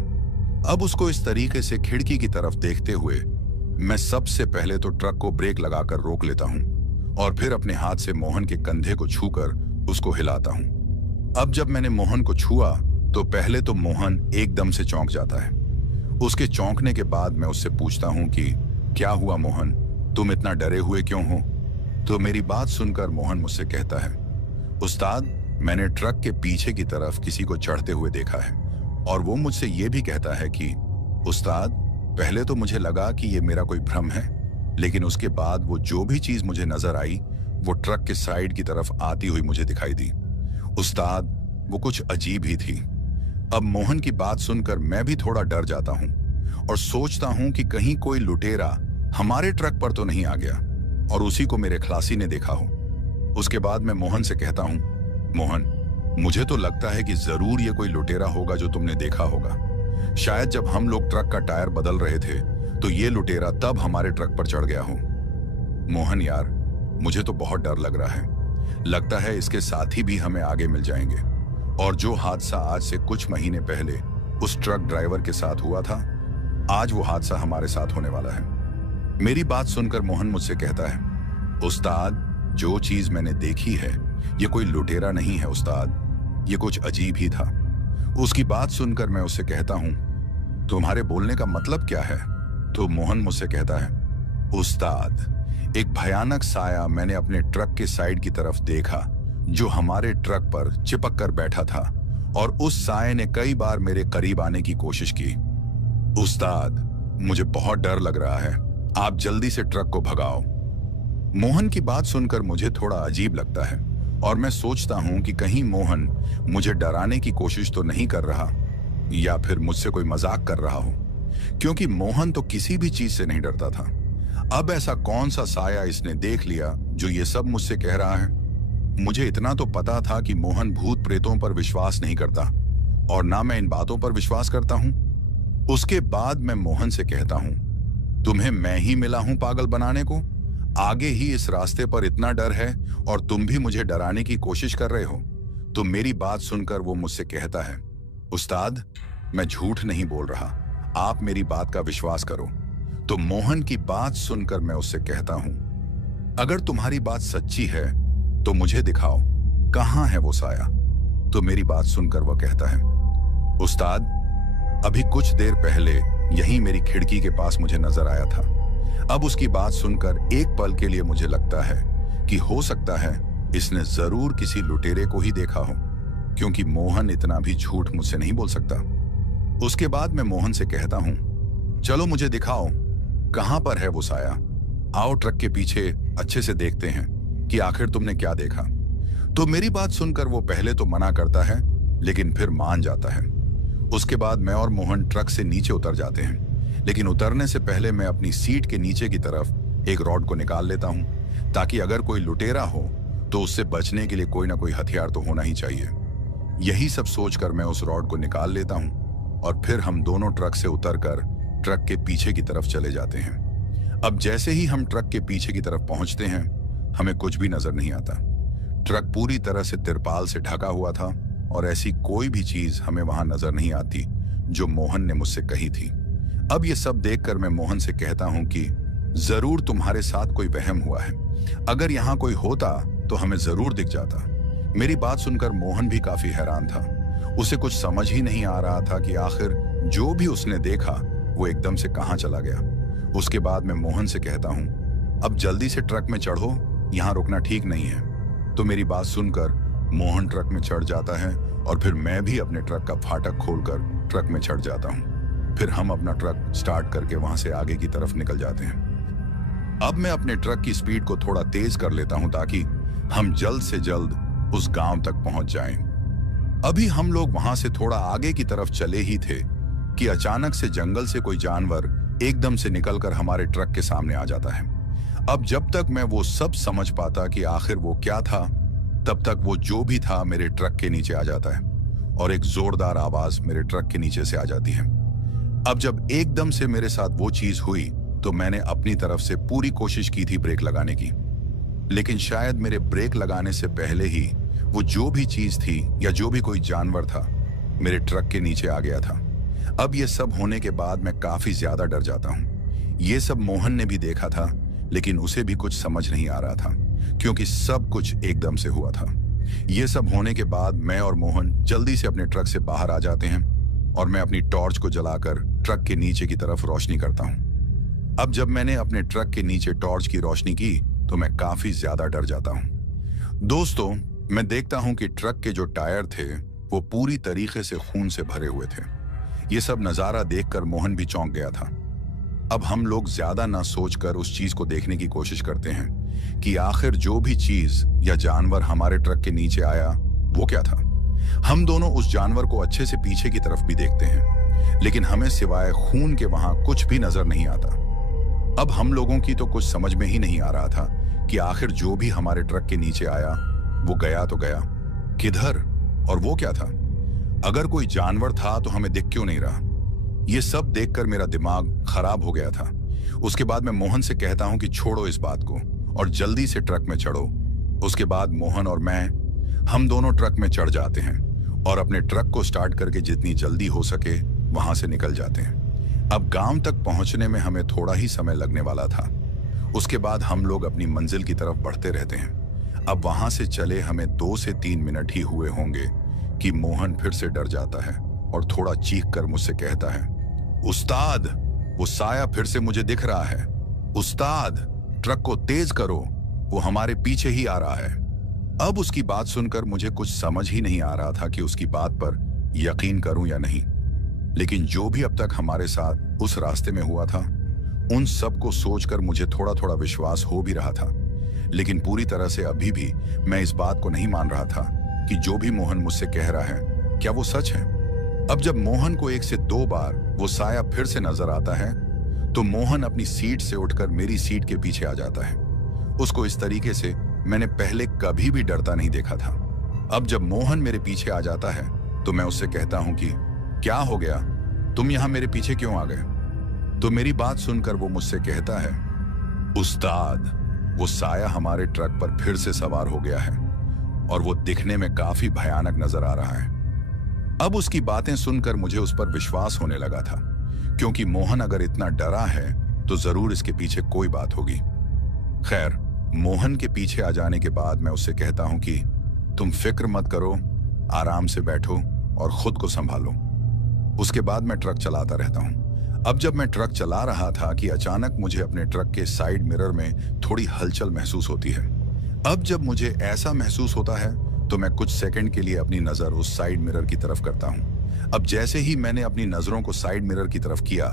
अब उसको इस तरीके से खिड़की की तरफ देखते हुए मैं सबसे पहले तो ट्रक को ब्रेक लगाकर रोक लेता हूं और फिर अपने हाथ से मोहन के कंधे को छूकर उसको हिलाता हूं। अब जब मैंने मोहन को छुआ तो पहले तो मोहन एकदम से चौंक जाता है। उसके चौंकने के बाद मैं उससे पूछता हूं कि क्या हुआ मोहन, तुम इतना डरे हुए क्यों हो। तो मेरी बात सुनकर मोहन मुझसे कहता है, उस्ताद, मैंने ट्रक के पीछे की तरफ किसी को चढ़ते हुए देखा है। और वो मुझसे ये भी कहता है कि उस्ताद, पहले तो मुझे लगा कि ये मेरा कोई भ्रम है, लेकिन उसके बाद वो जो भी चीज मुझे नजर आई वो ट्रक के साइड की तरफ आती हुई मुझे दिखाई दी। उस्ताद, वो कुछ अजीब ही थी। अब मोहन की बात सुनकर मैं भी थोड़ा डर जाता हूं और सोचता हूं कि कहीं कोई लुटेरा हमारे ट्रक पर तो नहीं आ गया और उसी को मेरे खलासी ने देखा हो। उसके बाद मैं मोहन से कहता हूं, मोहन, मुझे तो लगता है कि जरूर ये कोई लुटेरा होगा जो तुमने देखा होगा। शायद जब हम लोग ट्रक का टायर बदल रहे थे तो ये लुटेरा तब हमारे ट्रक पर चढ़ गया हो। मोहन यार, मुझे तो बहुत डर लग रहा है। लगता है इसके साथी भी हमें आगे मिल जाएंगे और जो हादसा आज से कुछ महीने पहले उस ट्रक ड्राइवर के साथ हुआ था, आज वो हादसा हमारे साथ होने वाला है। मेरी बात सुनकर मोहन मुझसे कहता है, उस्ताद, जो चीज मैंने देखी है ये कोई लुटेरा नहीं है उस्ताद, ये कुछ अजीब ही था। उसकी बात सुनकर मैं उससे कहता हूं, तुम्हारे बोलने का मतलब क्या है। तो मोहन मुझसे कहता है, उस्ताद, एक भयानक साया मैंने अपने ट्रक के साइड की तरफ देखा जो हमारे ट्रक पर चिपक कर बैठा था और उस साये ने कई बार मेरे करीब आने की कोशिश की। उस्ताद, मुझे बहुत डर लग रहा है, आप जल्दी से ट्रक को भगाओ। मोहन की बात सुनकर मुझे थोड़ा अजीब लगता है और मैं सोचता हूं कि कहीं मोहन मुझे डराने की कोशिश तो नहीं कर रहा या फिर मुझसे कोई मजाक कर रहा हो, क्योंकि मोहन तो किसी भी चीज से नहीं डरता था। अब ऐसा कौन सा साया इसने देख लिया जो ये सब मुझसे कह रहा है? मुझे इतना तो पता था कि मोहन भूत प्रेतों पर विश्वास नहीं करता और ना मैं इन बातों पर विश्वास करता हूं। उसके बाद मैं मोहन से कहता हूं, तुम्हें मैं ही मिला हूं पागल बनाने को? आगे ही इस रास्ते पर इतना डर है और तुम भी मुझे डराने की कोशिश कर रहे हो। तो मेरी बात सुनकर वो मुझसे कहता है, उस्ताद, मैं झूठ नहीं बोल रहा, आप मेरी बात का विश्वास करो। तो मोहन की बात सुनकर मैं उससे कहता हूं, अगर तुम्हारी बात सच्ची है तो मुझे दिखाओ, कहां है वो साया? तो मेरी बात सुनकर वह कहता है, उस्ताद, अभी कुछ देर पहले यहीं मेरी खिड़की के पास मुझे नजर आया था। अब उसकी बात सुनकर एक पल के लिए मुझे लगता है कि हो सकता है इसने जरूर किसी लुटेरे को ही देखा हो, क्योंकि मोहन इतना भी झूठ मुझसे नहीं बोल सकता। उसके बाद मैं मोहन से कहता हूं, चलो मुझे दिखाओ, कहां पर है वो साया? आओ ट्रक के पीछे अच्छे से देखते हैं कि आखिर तुमने क्या देखा। तो मेरी बात सुनकर वो पहले तो मना करता है, लेकिन फिर मान जाता है। उसके बाद मैं और मोहन ट्रक से नीचे उतर जाते हैं, लेकिन उतरने से पहले मैं अपनी सीट के नीचे की तरफ एक रॉड को निकाल लेता हूं, ताकि अगर कोई लुटेरा हो तो उससे बचने के लिए कोई ना कोई हथियार तो होना ही चाहिए। यही सब सोचकर मैं उस रॉड को निकाल लेता हूं और फिर हम दोनों ट्रक से उतरकर ट्रक के पीछे की तरफ चले जाते हैं। अब जैसे ही हम ट्रक के पीछे की तरफ पहुंचते हैं, हमें कुछ भी नजर नहीं आता। ट्रक पूरी तरह से तिरपाल से ढका हुआ था और ऐसी कोई भी चीज हमें वहां नजर नहीं आती जो मोहन ने मुझसे कही थी। अब ये सब देखकर मैं मोहन से कहता हूं कि जरूर तुम्हारे साथ कोई वहम हुआ है, अगर यहाँ कोई होता तो हमें जरूर दिख जाता। मेरी बात सुनकर मोहन भी काफी हैरान था। उसे कुछ समझ ही नहीं आ रहा था कि आखिर जो भी उसने देखा वो एकदम से कहां चला गया। उसके बाद मैं मोहन से कहता हूं, अब जल्दी से ट्रक में चढ़ो, यहां रुकना ठीक नहीं है। तो मेरी बात सुनकर मोहन ट्रक में चढ़ जाता है और फिर मैं भी अपने ट्रक का फाटक खोलकर ट्रक में चढ़ जाता हूं। फिर हम अपना ट्रक स्टार्ट करके वहां से आगे की तरफ निकल जाते हैं। अब मैं अपने ट्रक की स्पीड को थोड़ा तेज कर लेता हूं ताकि हम जल्द से जल्द उस गांव तक पहुंच जाएं। अभी हम लोग वहां से थोड़ा आगे की तरफ चले ही थे कि अचानक से जंगल से कोई जानवर एकदम से निकलकर हमारे ट्रक के सामने आ जाता है। अब जब तक मैं वो सब समझ पाता कि आखिर वो क्या था, तब तक वो जो भी था मेरे ट्रक के नीचे आ जाता है और एक जोरदार आवाज मेरे ट्रक के नीचे से आ जाती है। अब जब एकदम से मेरे साथ वो चीज हुई तो मैंने अपनी तरफ से पूरी कोशिश की थी ब्रेक लगाने की, लेकिन शायद मेरे ब्रेक लगाने से पहले ही वो जो भी चीज थी या जो भी कोई जानवर था मेरे ट्रक के नीचे आ गया था। अब ये सब होने के बाद मैं काफी ज्यादा डर जाता हूँ। ये सब मोहन ने भी देखा था, लेकिन उसे भी कुछ समझ नहीं आ रहा था क्योंकि सब कुछ एकदम से हुआ था। ये सब होने के बाद मैं और मोहन जल्दी से अपने ट्रक से बाहर आ जाते हैं और मैं अपनी टॉर्च को जलाकर ट्रक के नीचे की तरफ रोशनी करता हूँ। अब जब मैंने अपने ट्रक के नीचे टॉर्च की रोशनी की तो मैं काफी ज्यादा डर जाता हूँ। दोस्तों, मैं देखता हूँ कि ट्रक के जो टायर थे वो पूरी तरीके से खून से भरे हुए थे। ये सब नजारा देखकर मोहन भी चौंक गया था। अब हम लोग ज्यादा ना सोचकर उस चीज को देखने की कोशिश करते हैं कि आखिर जो भी चीज या जानवर हमारे ट्रक के नीचे आया वो क्या था। हम दोनों उस जानवर को अच्छे से पीछे की तरफ भी देखते हैं, लेकिन हमें सिवाय खून के वहां कुछ भी नजर नहीं आता। अब हम लोगों की तो कुछ समझ में ही नहीं आ रहा था कि आखिर जो भी हमारे ट्रक के नीचे आया वो गया तो गया किधर, और वो क्या था। अगर कोई जानवर था तो हमें दिख क्यों नहीं रहा। ये सब देखकर मेरा दिमाग खराब हो गया था। उसके बाद मैं मोहन से कहता हूं कि छोड़ो इस बात को और जल्दी से ट्रक में चढ़ो। उसके बाद मोहन और मैं हम दोनों ट्रक में चढ़ जाते हैं और अपने ट्रक को स्टार्ट करके जितनी जल्दी हो सके वहां से निकल जाते हैं। अब गांव तक पहुंचने में हमें थोड़ा ही समय लगने वाला था। उसके बाद हम लोग अपनी मंजिल की तरफ बढ़ते रहते हैं। अब वहां से चले हमें 2 से 3 मिनट ही हुए होंगे कि मोहन फिर से डर जाता है और थोड़ा चीख कर मुझसे कहता है, उस्ताद, वो साया फिर से मुझे दिख रहा है। उस्ताद, ट्रक को तेज करो, वो हमारे पीछे ही आ रहा है। अब उसकी बात सुनकर मुझे कुछ समझ ही नहीं आ रहा था कि उसकी बात पर यकीन करूं या नहीं। लेकिन जो भी अब तक हमारे साथ उस रास्ते में हुआ था, उन सब को सोचकर मुझे थोड़ा थोड़ा विश्वास हो भी रहा था। लेकिन पूरी तरह से अभी भी मैं इस बात को नहीं मान रहा था कि जो भी मोहन मुझसे कह रहा है क्या वो सच है। अब जब मोहन को 1 से 2 बार वो साया फिर से नजर आता है तो मोहन अपनी सीट से उठकर मेरी सीट के पीछे आ जाता है। उसको इस तरीके से मैंने पहले कभी भी डरता नहीं देखा था। अब जब मोहन मेरे पीछे आ जाता है तो मैं उससे कहता हूं कि क्या हो गया, तुम यहां मेरे पीछे क्यों आ गए। तो मेरी बात सुनकर वो मुझसे कहता है, उस्ताद, वो साया हमारे ट्रक पर फिर से सवार हो गया है और वो दिखने में काफी भयानक नजर आ रहा है। अब उसकी बातें सुनकर मुझे उस पर विश्वास होने लगा था, क्योंकि मोहन अगर इतना डरा है तो जरूर इसके पीछे कोई बात होगी। खैर, मोहन के पीछे आ जाने के बाद मैं उससे कहता हूं कि तुम फिक्र मत करो, आराम से बैठो और खुद को संभालो। उसके बाद मैं ट्रक चलाता रहता हूं। अब जब मैं ट्रक चला रहा था कि अचानक मुझे अपने ट्रक के साइड मिरर में थोड़ी हलचल महसूस होती है। अब जब मुझे ऐसा महसूस होता है तो मैं कुछ सेकंड के लिए अपनी नजर उस साइड मिरर की तरफ करता हूं। अब जैसे ही मैंने अपनी नजरों को साइड मिरर की तरफ किया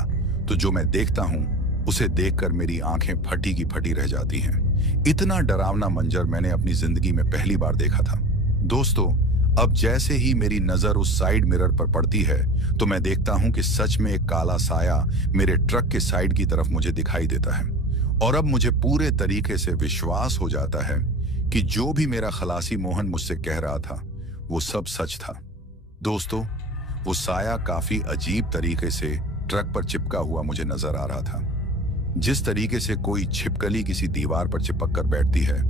तो जो मैं देखता हूं उसे देखकर मेरी आंखें फटी की फटी रह जाती हैं। इतना डरावना मंजर मैंने अपनी जिंदगी में पहली बार देखा था। दोस्तों, अब जैसे ही मेरी नजर उस साइड मिरर पर पड़ती है तो मैं देखता हूं कि सच में एक काला साया मेरे ट्रक के साइड की तरफ मुझे दिखाई देता है। और अब मुझे पूरे तरीके से विश्वास हो जाता है कि जो भी मेरा खलासी मोहन मुझसे कह रहा था वो सब सच था। दोस्तों, वो साया काफी अजीब तरीके से ट्रक पर चिपका हुआ मुझे नजर आ रहा था। जिस तरीके से कोई छिपकली किसी दीवार पर चिपक कर बैठती है,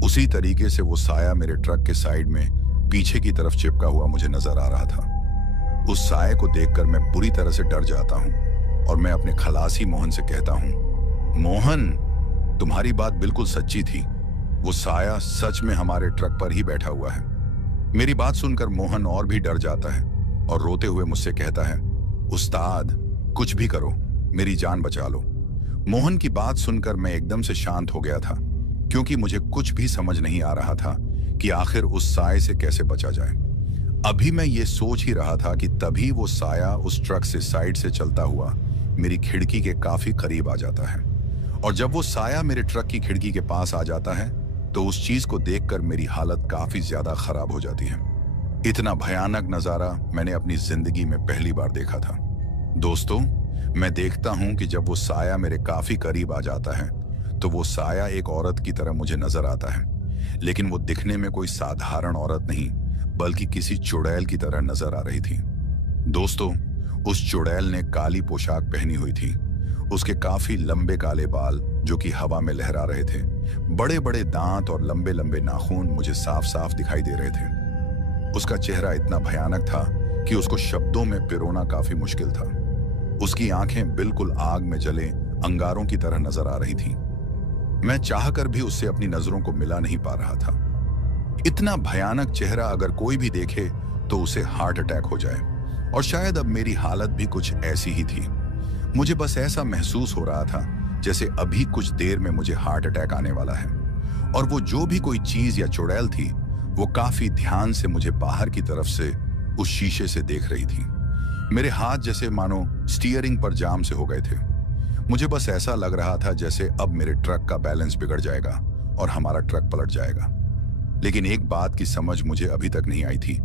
उसी तरीके से वो साया मेरे ट्रक के साइड में पीछे की तरफ चिपका हुआ मुझे नजर आ रहा था। उस साये को देखकर मैं बुरी तरह से डर जाता हूं और मैं अपने खलासी मोहन से कहता हूं, मोहन, तुम्हारी बात बिल्कुल सच्ची थी, वो साया सच में हमारे ट्रक पर ही बैठा हुआ है। मेरी बात सुनकर मोहन और भी डर जाता है और रोते हुए मुझसे कहता है, उस्ताद, कुछ भी करो, मेरी जान बचा लो। मोहन की बात सुनकर मैं एकदम से शांत हो गया था, क्योंकि मुझे कुछ भी समझ नहीं आ रहा था कि आखिर उस साये से कैसे बचा जाए। अभी मैं ये सोच ही रहा था कि तभी वो साया उस ट्रक से साइड से चलता हुआ मेरी खिड़की के काफी करीब आ जाता है। और जब वो साया मेरे ट्रक की खिड़की के पास आ जाता है तो उस चीज को देखकर मेरी हालत काफी ज्यादा खराब हो जाती है। इतना भयानक नजारा मैंने अपनी जिंदगी में पहली बार देखा था। दोस्तों, मैं देखता हूं कि जब वो साया मेरे काफी करीब आ जाता है तो वो साया एक औरत की तरह मुझे नजर आता है, लेकिन वो दिखने में कोई साधारण औरत नहीं बल्कि किसी चुड़ैल की तरह नजर आ रही थी। दोस्तों, उस चुड़ैल ने काली पोशाक पहनी हुई थी। उसके काफी लंबे काले बाल जो कि हवा में लहरा रहे थे, बड़े बड़े दांत और लंबे लंबे नाखून मुझे साफ साफ दिखाई दे रहे थे। उसका चेहरा इतना भयानक था कि उसको शब्दों में पिरोना काफी मुश्किल था। उसकी आंखें बिल्कुल आग में जले अंगारों की तरह नजर आ रही थीं। मैं चाहकर भी उससे अपनी नजरों को मिला नहीं पा रहा था। इतना भयानक चेहरा अगर कोई भी देखे तो उसे हार्ट अटैक हो जाए, और शायद अब मेरी हालत भी कुछ ऐसी ही थी। मुझे बस ऐसा महसूस हो रहा था जैसे अभी कुछ देर में मुझे हार्ट अटैक आने वाला है। और वो जो भी कोई चीज या चुड़ैल थी वो काफी ध्यान से मुझे बाहर की तरफ से उस शीशे से देख रही थी। मेरे हाथ जैसे मानो स्टीयरिंग पर जाम से हो गए थे। मुझे बस ऐसा लग रहा था जैसे अब मेरे ट्रक का बैलेंस बिगड़ जाएगा और हमारा ट्रक पलट जाएगा। लेकिन एक बात की समझ मुझे अभी तक नहीं आई थी।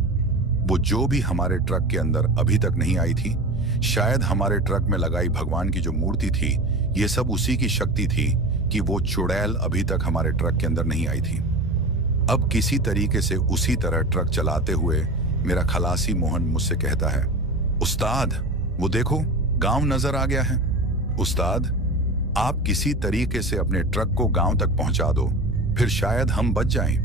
वो जो भी हमारे ट्रक के अंदर अभी तक नहीं आई थी, शायद हमारे ट्रक में लगाई भगवान की जो मूर्ति थी, ये सब उसी की शक्ति थी कि वो चुड़ैल अभी तक हमारे ट्रक के अंदर नहीं आई थी। अब किसी तरीके से उसी तरह ट्रक चलाते हुए मेरा खलासी मोहन मुझसे कहता है, उस्ताद, वो देखो, गांव नजर आ गया है। उस्ताद, आप किसी तरीके से अपने ट्रक को गांव तक पहुंचा दो, फिर शायद हम बच जाएं।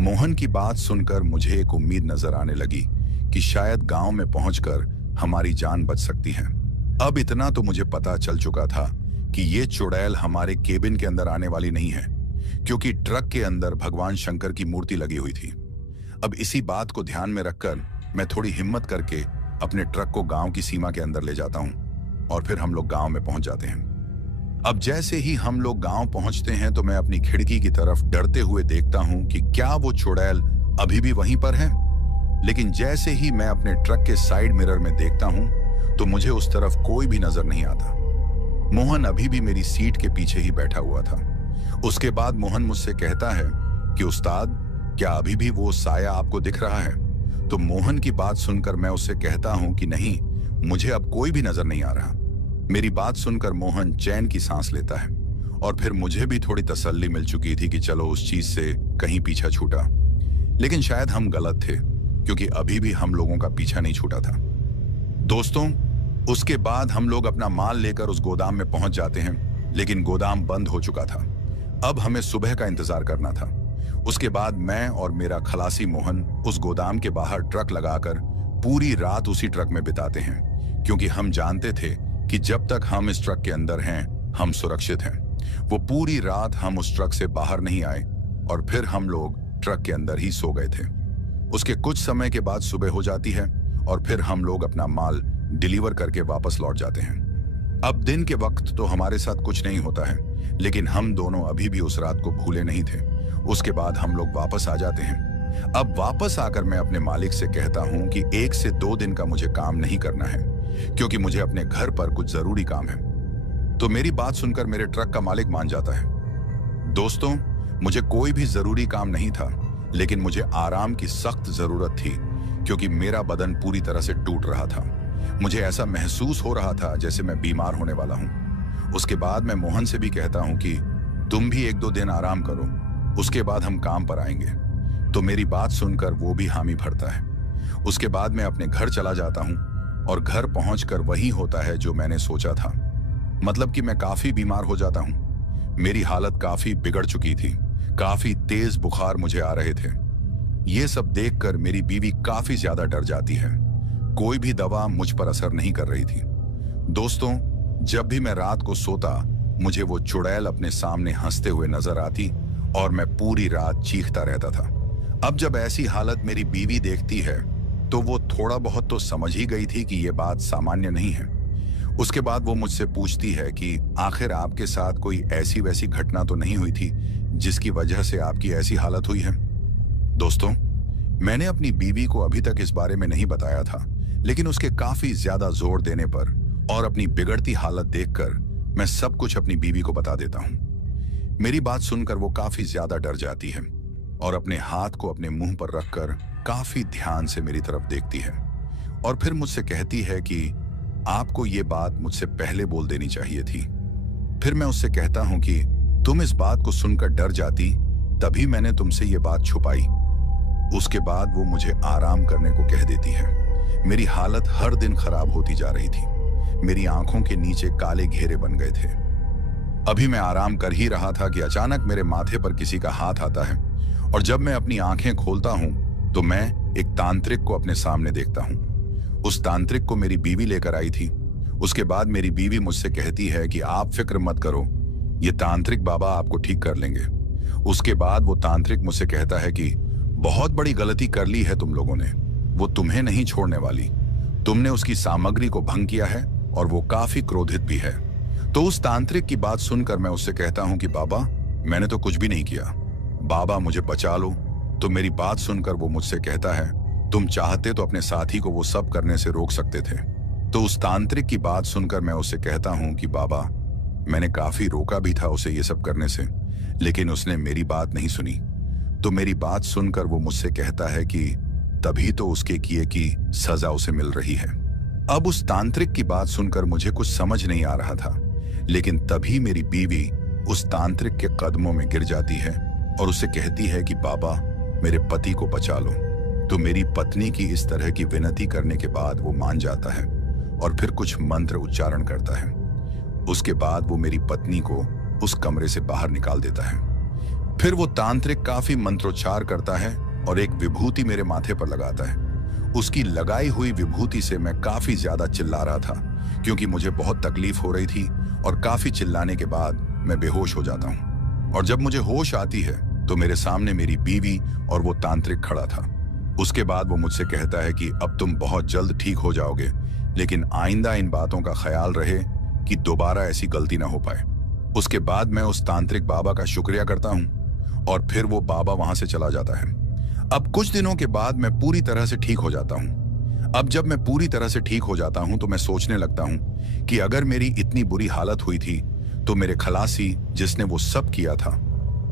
मोहन की बात सुनकर मुझे एक उम्मीद नजर आने लगी कि शायद गांव में पहुंचकर हमारी जान बच सकती है। अब इतना तो मुझे पता चल चुका था कि ये चुड़ैल हमारे केबिन के अंदर आने वाली नहीं है, क्योंकि ट्रक के अंदर भगवान शंकर की मूर्ति लगी हुई थी। अब इसी बात को ध्यान में रखकर मैं थोड़ी हिम्मत करके अपने ट्रक को गांव की सीमा के अंदर ले जाता हूं और फिर हम लोग गांव में पहुंच जाते हैं। अब जैसे ही हम लोग गांव पहुंचते हैं तो मैं अपनी खिड़की की तरफ डरते हुए देखता हूं कि क्या वो चुड़ैल अभी भी वहीं पर है। लेकिन जैसे ही मैं अपने ट्रक के साइड मिरर में देखता हूं तो मुझे उस तरफ कोई भी नजर नहीं आता। मोहन अभी भी मेरी सीट के पीछे ही बैठा हुआ था। उसके बाद मोहन मुझसे कहता है कि उस्ताद, क्या अभी भी वो साया आपको दिख रहा है? तो मोहन की बात सुनकर मैं उससे कहता हूं कि नहीं, मुझे अब कोई भी नजर नहीं आ रहा। मेरी बात सुनकर मोहन चैन की सांस लेता है और फिर मुझे भी थोड़ी तसल्ली मिल चुकी थी कि चलो उस चीज से कहीं पीछा छूटा। लेकिन शायद हम गलत थे, क्योंकि अभी भी हम लोगों का पीछा नहीं छूटा था। दोस्तों, उसके बाद हम लोग अपना माल लेकर उस गोदाम में पहुंच जाते हैं, लेकिन गोदाम बंद हो चुका था। अब हमें सुबह का इंतजार करना था। उसके बाद मैं और मेरा खलासी मोहन उस गोदाम के बाहर ट्रक लगाकर पूरी रात उसी ट्रक में बिताते हैं, क्योंकि हम जानते थे कि जब तक हम इस ट्रक के अंदर हैं, हम सुरक्षित हैं। वो पूरी रात हम उस ट्रक से बाहर नहीं आए और फिर हम लोग ट्रक के अंदर ही सो गए थे। उसके कुछ समय के बाद सुबह हो जाती है और फिर हम लोग अपना माल डिलीवर करके वापस लौट जाते हैं। अब दिन के वक्त तो हमारे साथ कुछ नहीं होता है, लेकिन हम दोनों अभी भी उस रात को भूले नहीं थे। उसके बाद हम लोग वापस आ जाते हैं। अब वापस आकर मैं अपने मालिक से कहता हूं कि 1 से 2 दिन का मुझे काम नहीं करना है, क्योंकि मुझे अपने घर पर कुछ जरूरी काम है। तो मेरी बात सुनकर मेरे ट्रक का मालिक मान जाता है। दोस्तों, मुझे कोई भी जरूरी काम नहीं था, लेकिन मुझे आराम की सख्त जरूरत थी, क्योंकि मेरा बदन पूरी तरह से टूट रहा था। मुझे ऐसा महसूस हो रहा था जैसे मैं बीमार होने वाला हूं। उसके बाद मैं मोहन से भी कहता हूं कि तुम भी 1-2 दिन आराम करो, उसके बाद हम काम पर आएंगे। तो मेरी बात सुनकर वो भी हामी भरता है। उसके बाद मैं अपने घर चला जाता हूं और घर पहुंचकर वही होता है जो मैंने सोचा था। मतलब कि मैं काफी बीमार हो जाता हूं। मेरी हालत काफी बिगड़ चुकी थी, काफी तेज बुखार मुझे आ रहे थे। ये सब देखकर मेरी बीवी काफी ज्यादा डर जाती है। कोई भी दवा मुझ पर असर नहीं कर रही थी। दोस्तों, जब भी मैं रात को सोता, मुझे वो चुड़ैल अपने सामने हंसते हुए नजर आती और मैं पूरी रात चीखता रहता था। अब जब ऐसी हालत मेरी बीवी देखती है तो वो थोड़ा बहुत तो समझ ही गई थी कि ये बात सामान्य नहीं है। उसके बाद वो मुझसे पूछती है कि आखिर आपके साथ कोई ऐसी वैसी घटना तो नहीं हुई थी जिसकी वजह से आपकी ऐसी हालत हुई है। दोस्तों, मैंने अपनी बीवी को अभी तक इस बारे में नहीं बताया था, लेकिन उसके काफी ज्यादा जोर देने पर और अपनी बिगड़ती हालत देखकर मैं सब कुछ अपनी बीवी को बता देता हूं। मेरी बात सुनकर वो काफी ज्यादा डर जाती है और अपने हाथ को अपने मुंह पर रखकर काफी ध्यान से मेरी तरफ देखती है और फिर मुझसे कहती है कि आपको ये बात मुझसे पहले बोल देनी चाहिए थी। फिर मैं उससे कहता हूं कि तुम इस बात को सुनकर डर जाती, तभी मैंने तुमसे ये बात छुपाई। उसके बाद वो मुझे आराम करने को कह देती है। मेरी हालत हर दिन खराब होती जा रही थी। मेरी आंखों के नीचे काले घेरे बन गए थे। अभी मैं आराम कर ही रहा था कि अचानक मेरे माथे पर किसी का हाथ आता है और जब मैं अपनी आंखें खोलता हूं तो मैं एक तांत्रिक को अपने सामने देखता हूं। उस तांत्रिक को मेरी बीवी लेकर आई थी। उसके बाद मेरी बीवी मुझसे कहती है कि आप फिक्र मत करो, ये तांत्रिक बाबा आपको ठीक कर लेंगे। उसके बाद वो तांत्रिक मुझसे कहता है कि बहुत बड़ी गलती कर ली है तुम लोगों ने, वो तुम्हें नहीं छोड़ने वाली। तुमने उसकी सामग्री को भंग किया है और वो काफी क्रोधित भी है। तो उस तांत्रिक की बात सुनकर मैं उससे कहता हूं कि बाबा, मैंने तो कुछ भी नहीं किया, बाबा मुझे बचा लो। तो मेरी बात सुनकर वो मुझसे कहता है, तुम चाहते तो अपने साथी को वो सब करने से रोक सकते थे। तो उस तांत्रिक की बात सुनकर मैं उससे कहता हूं कि बाबा, मैंने काफी रोका भी था उसे ये सब करने से, लेकिन उसने मेरी बात नहीं सुनी। तो मेरी बात सुनकर वो मुझसे कहता है कि तभी तो उसके किए की सजा उसे मिल रही है। अब उस तांत्रिक की बात सुनकर मुझे कुछ समझ नहीं आ रहा था, लेकिन तभी मेरी बीवी उस तांत्रिक के कदमों में गिर जाती है और उसे कहती है कि बाबा, मेरे पति को बचा लो। तो मेरी पत्नी की इस तरह की विनती करने के बाद वो मान जाता है और फिर कुछ मंत्र उच्चारण करता है। उसके बाद वो मेरी पत्नी को उस कमरे से बाहर निकाल देता है। फिर वो तांत्रिक काफी मंत्रोच्चार करता है और एक विभूति मेरे माथे पर लगाता है। उसकी लगाई हुई विभूति से मैं काफी ज्यादा चिल्ला रहा था, क्योंकि मुझे बहुत तकलीफ हो रही थी और काफी चिल्लाने के बाद मैं बेहोश हो जाता हूँ। और जब मुझे होश आती है तो मेरे सामने मेरी बीवी और वो तांत्रिक खड़ा था। उसके बाद वो मुझसे कहता है कि अब तुम बहुत जल्द ठीक हो जाओगे, लेकिन आइंदा इन बातों का ख्याल रहे कि दोबारा ऐसी गलती ना हो पाए। उसके बाद मैं उस तांत्रिक बाबा का शुक्रिया करता हूं और फिर वो बाबा वहां से चला जाता है। अब कुछ दिनों के बाद मैं पूरी तरह से ठीक हो जाता हूं। अब जब मैं पूरी तरह से ठीक हो जाता हूं तो मैं सोचने लगता हूं कि अगर मेरी इतनी बुरी हालत हुई थी तो मेरे खलासी जिसने वो सब किया था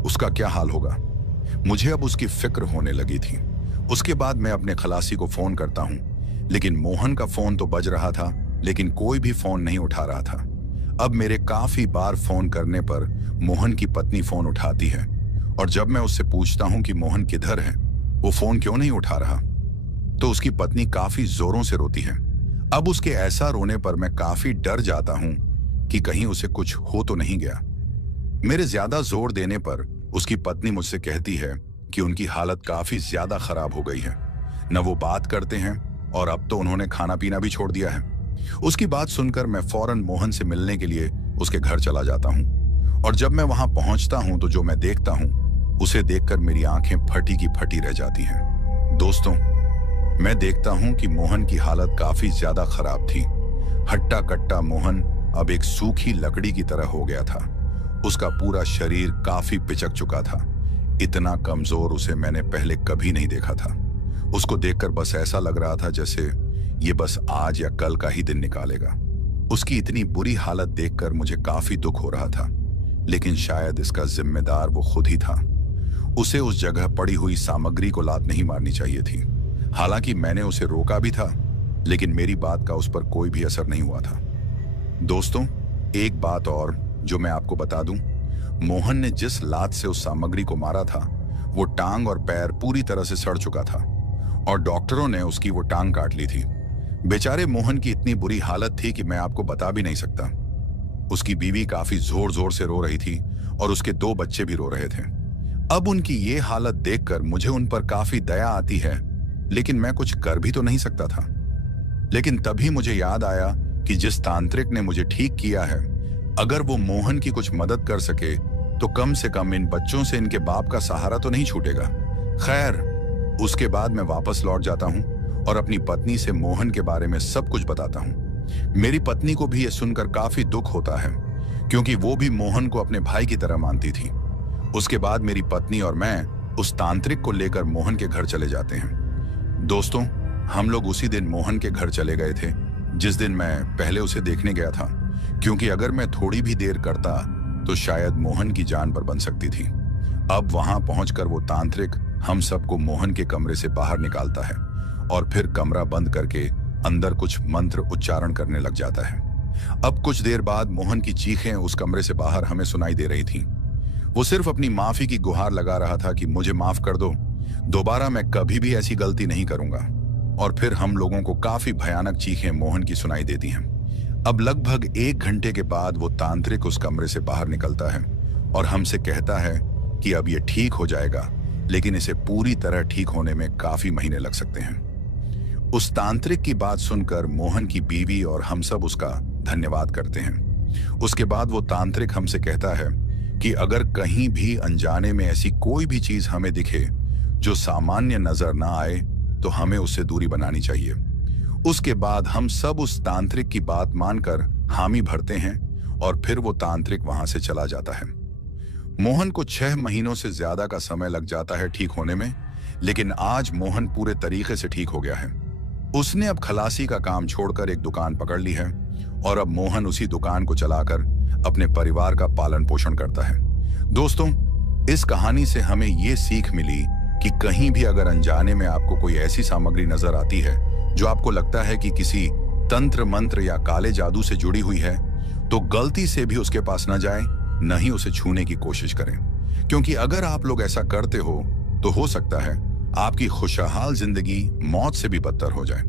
उसका क्या हाल होगा। मुझे अब उसकी फिक्र होने लगी थी। उसके बाद मैं अपने खलासी को फोन करता हूं, लेकिन मोहन का फोन तो बज रहा था लेकिन कोई भी फोन नहीं उठा रहा था। अब मेरे काफी बार फोन करने पर मोहन की पत्नी फोन उठाती है और जब मैं उससे पूछता हूं कि मोहन किधर है, वो फोन क्यों नहीं उठा रहा, तो उसकी पत्नी काफी जोरों से रोती है। अब उसके ऐसा रोने पर मैं काफी डर जाता हूं कि कहीं उसे कुछ हो तो नहीं गया। मेरे ज्यादा जोर देने पर उसकी पत्नी मुझसे कहती है कि उनकी हालत काफी ज्यादा खराब हो गई है, न वो बात करते हैं और अब तो उन्होंने खाना पीना भी छोड़ दिया है। उसकी बात सुनकर मैं फौरन मोहन से मिलने के लिए उसके घर चला जाता हूं और जब मैं वहां पहुंचता हूं तो जो मैं देखता हूं उसे देखकर मेरी आंखें फटी की फटी रह जाती हैं। दोस्तों, मैं देखता हूं कि मोहन की हालत काफी ज्यादा खराब थी। हट्टा कट्टा मोहन अब एक सूखी लकड़ी की तरह हो गया था। उसका पूरा शरीर काफी पिचक चुका था। इतना कमजोर उसे मैंने पहले कभी नहीं देखा था। उसको देखकर बस ऐसा लग रहा था जैसे ये बस आज या कल का ही दिन निकालेगा। उसकी इतनी बुरी हालत देखकर मुझे काफी दुख हो रहा था, लेकिन शायद इसका जिम्मेदार वो खुद ही था। उसे उस जगह पड़ी हुई सामग्री को लात नहीं मारनी चाहिए थी। हालांकि मैंने उसे रोका भी था, लेकिन मेरी बात का उस पर कोई भी असर नहीं हुआ था। दोस्तों, एक बात और जो मैं आपको बता दूं, मोहन ने जिस लात से उस सामग्री को मारा था वो टांग और पैर पूरी तरह से सड़ चुका था और डॉक्टरों ने उसकी वो टांग काट ली थी। बेचारे मोहन की इतनी बुरी हालत थी कि मैं आपको बता भी नहीं सकता। उसकी बीवी काफी जोर जोर से रो रही थी और उसके 2 बच्चे भी रो रहे थे। अब उनकी ये हालत देखकर मुझे उन पर काफी दया आती है, लेकिन मैं कुछ कर भी तो नहीं सकता था। लेकिन तभी मुझे याद आया कि जिस तांत्रिक ने मुझे ठीक किया है, अगर वो मोहन की कुछ मदद कर सके तो कम से कम इन बच्चों से इनके बाप का सहारा तो नहीं छूटेगा। खैर, उसके बाद मैं वापस लौट जाता हूं और अपनी पत्नी से मोहन के बारे में सब कुछ बताता हूं। मेरी पत्नी को भी यह सुनकर काफी दुख होता है, क्योंकि वो भी मोहन को अपने भाई की तरह मानती थी। उसके बाद मेरी पत्नी और मैं उस तांत्रिक को लेकर मोहन के घर चले जाते हैं। दोस्तों, हम लोग उसी दिन मोहन के घर चले गए थे जिस दिन मैं पहले उसे देखने गया था, क्योंकि अगर मैं थोड़ी भी देर करता तो शायद मोहन की जान पर बन सकती थी। अब वहां पहुंचकर वो तांत्रिक हम सबको मोहन के कमरे से बाहर निकालता है और फिर कमरा बंद करके अंदर कुछ मंत्र उच्चारण करने लग जाता है। अब कुछ देर बाद मोहन की चीखें उस कमरे से बाहर हमें सुनाई दे रही थीं। वो सिर्फ अपनी माफी की गुहार लगा रहा था कि मुझे माफ कर दो, दोबारा मैं कभी भी ऐसी गलती नहीं करूंगा। और फिर हम लोगों को काफी भयानक चीखें मोहन की सुनाई देती हैं। अब लगभग 1 घंटे के बाद वो तांत्रिक उस कमरे से बाहर निकलता है और हमसे कहता है कि अब ये ठीक हो जाएगा, लेकिन इसे पूरी तरह ठीक होने में काफी महीने लग सकते हैं। उस तांत्रिक की बात सुनकर मोहन की बीवी और हम सब उसका धन्यवाद करते हैं। उसके बाद वो तांत्रिक हमसे कहता है कि अगर कहीं भी अनजाने में ऐसी कोई भी चीज हमें दिखे जो सामान्य नजर ना आए तो हमें उससे दूरी बनानी चाहिए। उसके बाद हम सब उस तांत्रिक की बात मानकर हामी भरते हैं और फिर वो तांत्रिक वहां से चला जाता है। मोहन को 6 महीनों से ज्यादा का समय लग जाता है ठीक होने में, लेकिन आज मोहन पूरे तरीके से ठीक हो गया है। उसने अब खलासी का काम छोड़कर एक दुकान पकड़ ली है और अब मोहन उसी दुकान को चलाकर अपने परिवार का पालन पोषण करता है। दोस्तों, इस कहानी से हमें ये सीख मिली कि कहीं भी अगर अनजाने में आपको कोई ऐसी सामग्री नजर आती है जो आपको लगता है कि किसी तंत्र मंत्र या काले जादू से जुड़ी हुई है, तो गलती से भी उसके पास न जाएं, न ही उसे छूने की कोशिश करें, क्योंकि अगर आप लोग ऐसा करते हो तो सकता है आपकी खुशहाल जिंदगी मौत से भी बदतर हो जाए।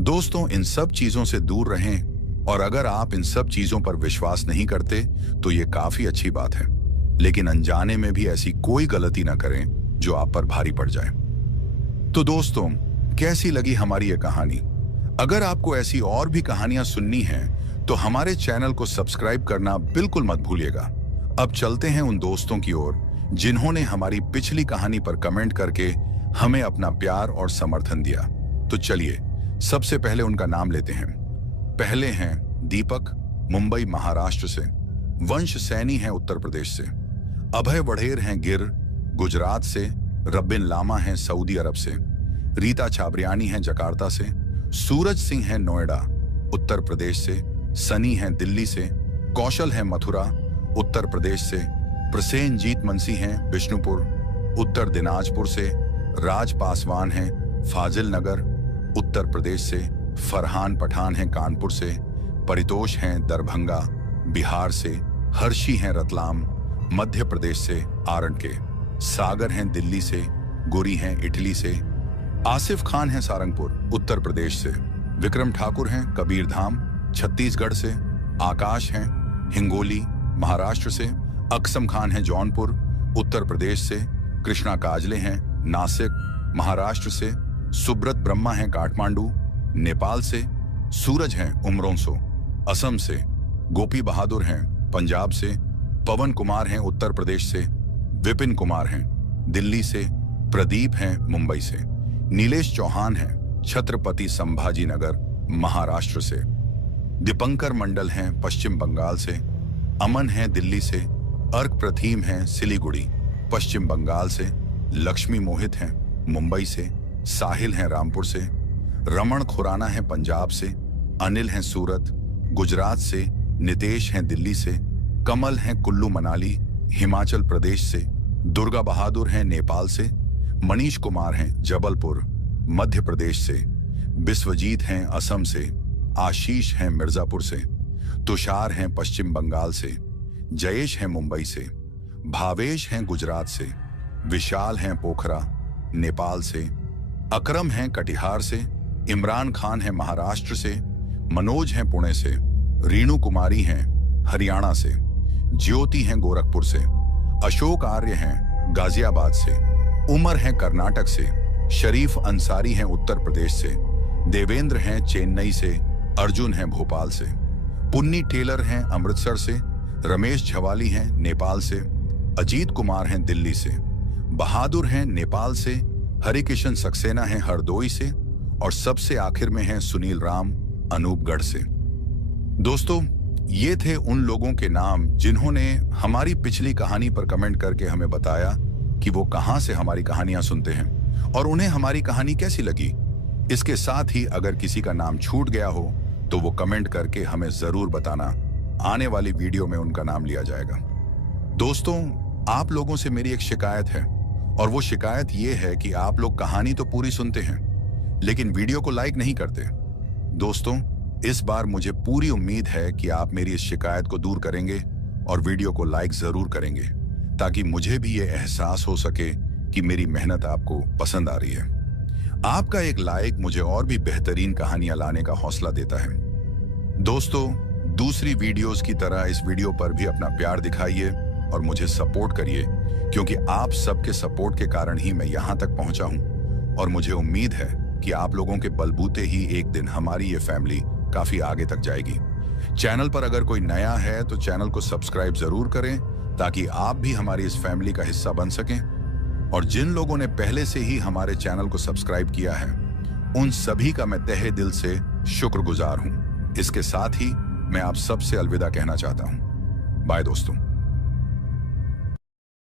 दोस्तों, इन सब चीजों से दूर रहें और अगर आप इन सब चीजों पर विश्वास नहीं करते तो ये काफी अच्छी बात है, लेकिन अनजाने में भी ऐसी कोई गलती ना करें जो आप पर भारी पड़ जाए। तो दोस्तों, कैसी लगी हमारी ये कहानी? अगर आपको ऐसी और भी कहानियां सुननी हैं तो हमारे चैनल को सब्सक्राइब करना बिल्कुल मत भूलिएगा। अब चलते हैं उन दोस्तों की ओर जिन्होंने हमारी पिछली कहानी पर कमेंट करके हमें अपना प्यार और समर्थन दिया। तो चलिए सबसे पहले उनका नाम लेते हैं। पहले हैं दीपक, मुंबई महाराष्ट्र से। वंश सैनी हैं उत्तर प्रदेश से, अभय वढ़ेर हैं गिर गुजरात से, रबिन लामा हैं सऊदी अरब से, रीता छाबरियानी हैं जकार्ता से, सूरज सिंह हैं नोएडा उत्तर प्रदेश से, सनी हैं दिल्ली से, कौशल हैं मथुरा उत्तर प्रदेश से, प्रसेनजीत मनसी हैं बिष्णुपुर उत्तर दिनाजपुर से, राज पासवान हैं फाजिल नगर उत्तर प्रदेश से, फरहान पठान हैं कानपुर से, परितोष हैं दरभंगा बिहार से, हर्षी हैं रतलाम मध्य प्रदेश से आरण के, सागर हैं दिल्ली से, गुरी हैं इटली से, आसिफ खान हैं सारंगपुर उत्तर प्रदेश से, विक्रम ठाकुर हैं कबीरधाम छत्तीसगढ़ से, आकाश हैं हिंगोली महाराष्ट्र से, अक्सम खान हैं जौनपुर उत्तर प्रदेश से, कृष्णा काजले हैं नासिक महाराष्ट्र से, सुब्रत ब्रह्मा हैं काठमांडू नेपाल से, सूरज हैं उमरोंसो असम से, गोपी बहादुर हैं पंजाब से, पवन कुमार हैं उत्तर प्रदेश से, विपिन कुमार हैं दिल्ली से, प्रदीप हैं मुंबई से, नीलेश चौहान हैं छत्रपति संभाजी नगर महाराष्ट्र से, दीपंकर मंडल हैं पश्चिम बंगाल से, अमन हैं दिल्ली से, अर्क प्रथीम हैं सिलीगुड़ी पश्चिम बंगाल से, लक्ष्मी मोहित हैं मुंबई से, साहिल हैं रामपुर से, रमण खुराना हैं पंजाब से, अनिल हैं सूरत गुजरात से, नितेश हैं दिल्ली से, कमल हैं कुल्लू मनाली हिमाचल प्रदेश से, दुर्गा बहादुर हैं नेपाल से, मनीष कुमार हैं जबलपुर मध्य प्रदेश से, बिस्वजीत हैं असम से, आशीष हैं मिर्जापुर से, तुषार हैं पश्चिम बंगाल से, जयेश हैं मुंबई से, भावेश हैं गुजरात से, विशाल हैं पोखरा नेपाल से, अकरम हैं कटिहार से, इमरान खान हैं महाराष्ट्र से, मनोज हैं पुणे से, रीणु कुमारी हैं हरियाणा से, ज्योति हैं गोरखपुर से, अशोक आर्य हैं गाजियाबाद से, उमर हैं कर्नाटक से, शरीफ अंसारी हैं उत्तर प्रदेश से, देवेंद्र हैं चेन्नई से, अर्जुन हैं भोपाल से, पुन्नी टेलर हैं अमृतसर से, रमेश झवाली हैं नेपाल से, अजीत कुमार हैं दिल्ली से, बहादुर हैं नेपाल से, हरिकिशन सक्सेना हैं हरदोई से, और सबसे आखिर में हैं सुनील राम अनूपगढ़ से। दोस्तों, ये थे उन लोगों के नाम जिन्होंने हमारी पिछली कहानी पर कमेंट करके हमें बताया कि वो कहां से हमारी कहानियां सुनते हैं और उन्हें हमारी कहानी कैसी लगी। इसके साथ ही अगर किसी का नाम छूट गया हो तो वो कमेंट करके हमें जरूर बताना, आने वाली वीडियो में उनका नाम लिया जाएगा। दोस्तों, आप लोगों से मेरी एक शिकायत है और वो शिकायत ये है कि आप लोग कहानी तो पूरी सुनते हैं लेकिन वीडियो को लाइक नहीं करते। दोस्तों, इस बार मुझे पूरी उम्मीद है कि आप मेरी इस शिकायत को दूर करेंगे और वीडियो को लाइक जरूर करेंगे ताकि मुझे भी ये एहसास हो सके कि मेरी मेहनत आपको पसंद आ रही है। आपका एक लाइक मुझे और भी बेहतरीन कहानियां लाने का हौसला देता है। दोस्तों, दूसरी वीडियोस की तरह इस वीडियो पर भी अपना प्यार दिखाइए और मुझे सपोर्ट करिए क्योंकि आप सबके सपोर्ट के कारण ही मैं यहां तक पहुंचा हूं और मुझे उम्मीद है कि आप लोगों के बलबूते ही एक दिन हमारी ये फैमिली काफी आगे तक जाएगी। चैनल पर अगर कोई नया है तो चैनल को सब्सक्राइब जरूर करें ताकि आप भी हमारी इस फैमिली का हिस्सा बन सकें। और जिन लोगों ने पहले से ही हमारे चैनल को सब्सक्राइब किया है उन सभी का मैं तहे दिल से शुक्रगुजार हूं। इसके साथ ही मैं आप सबसे अलविदा कहना चाहता हूं। बाय दोस्तों।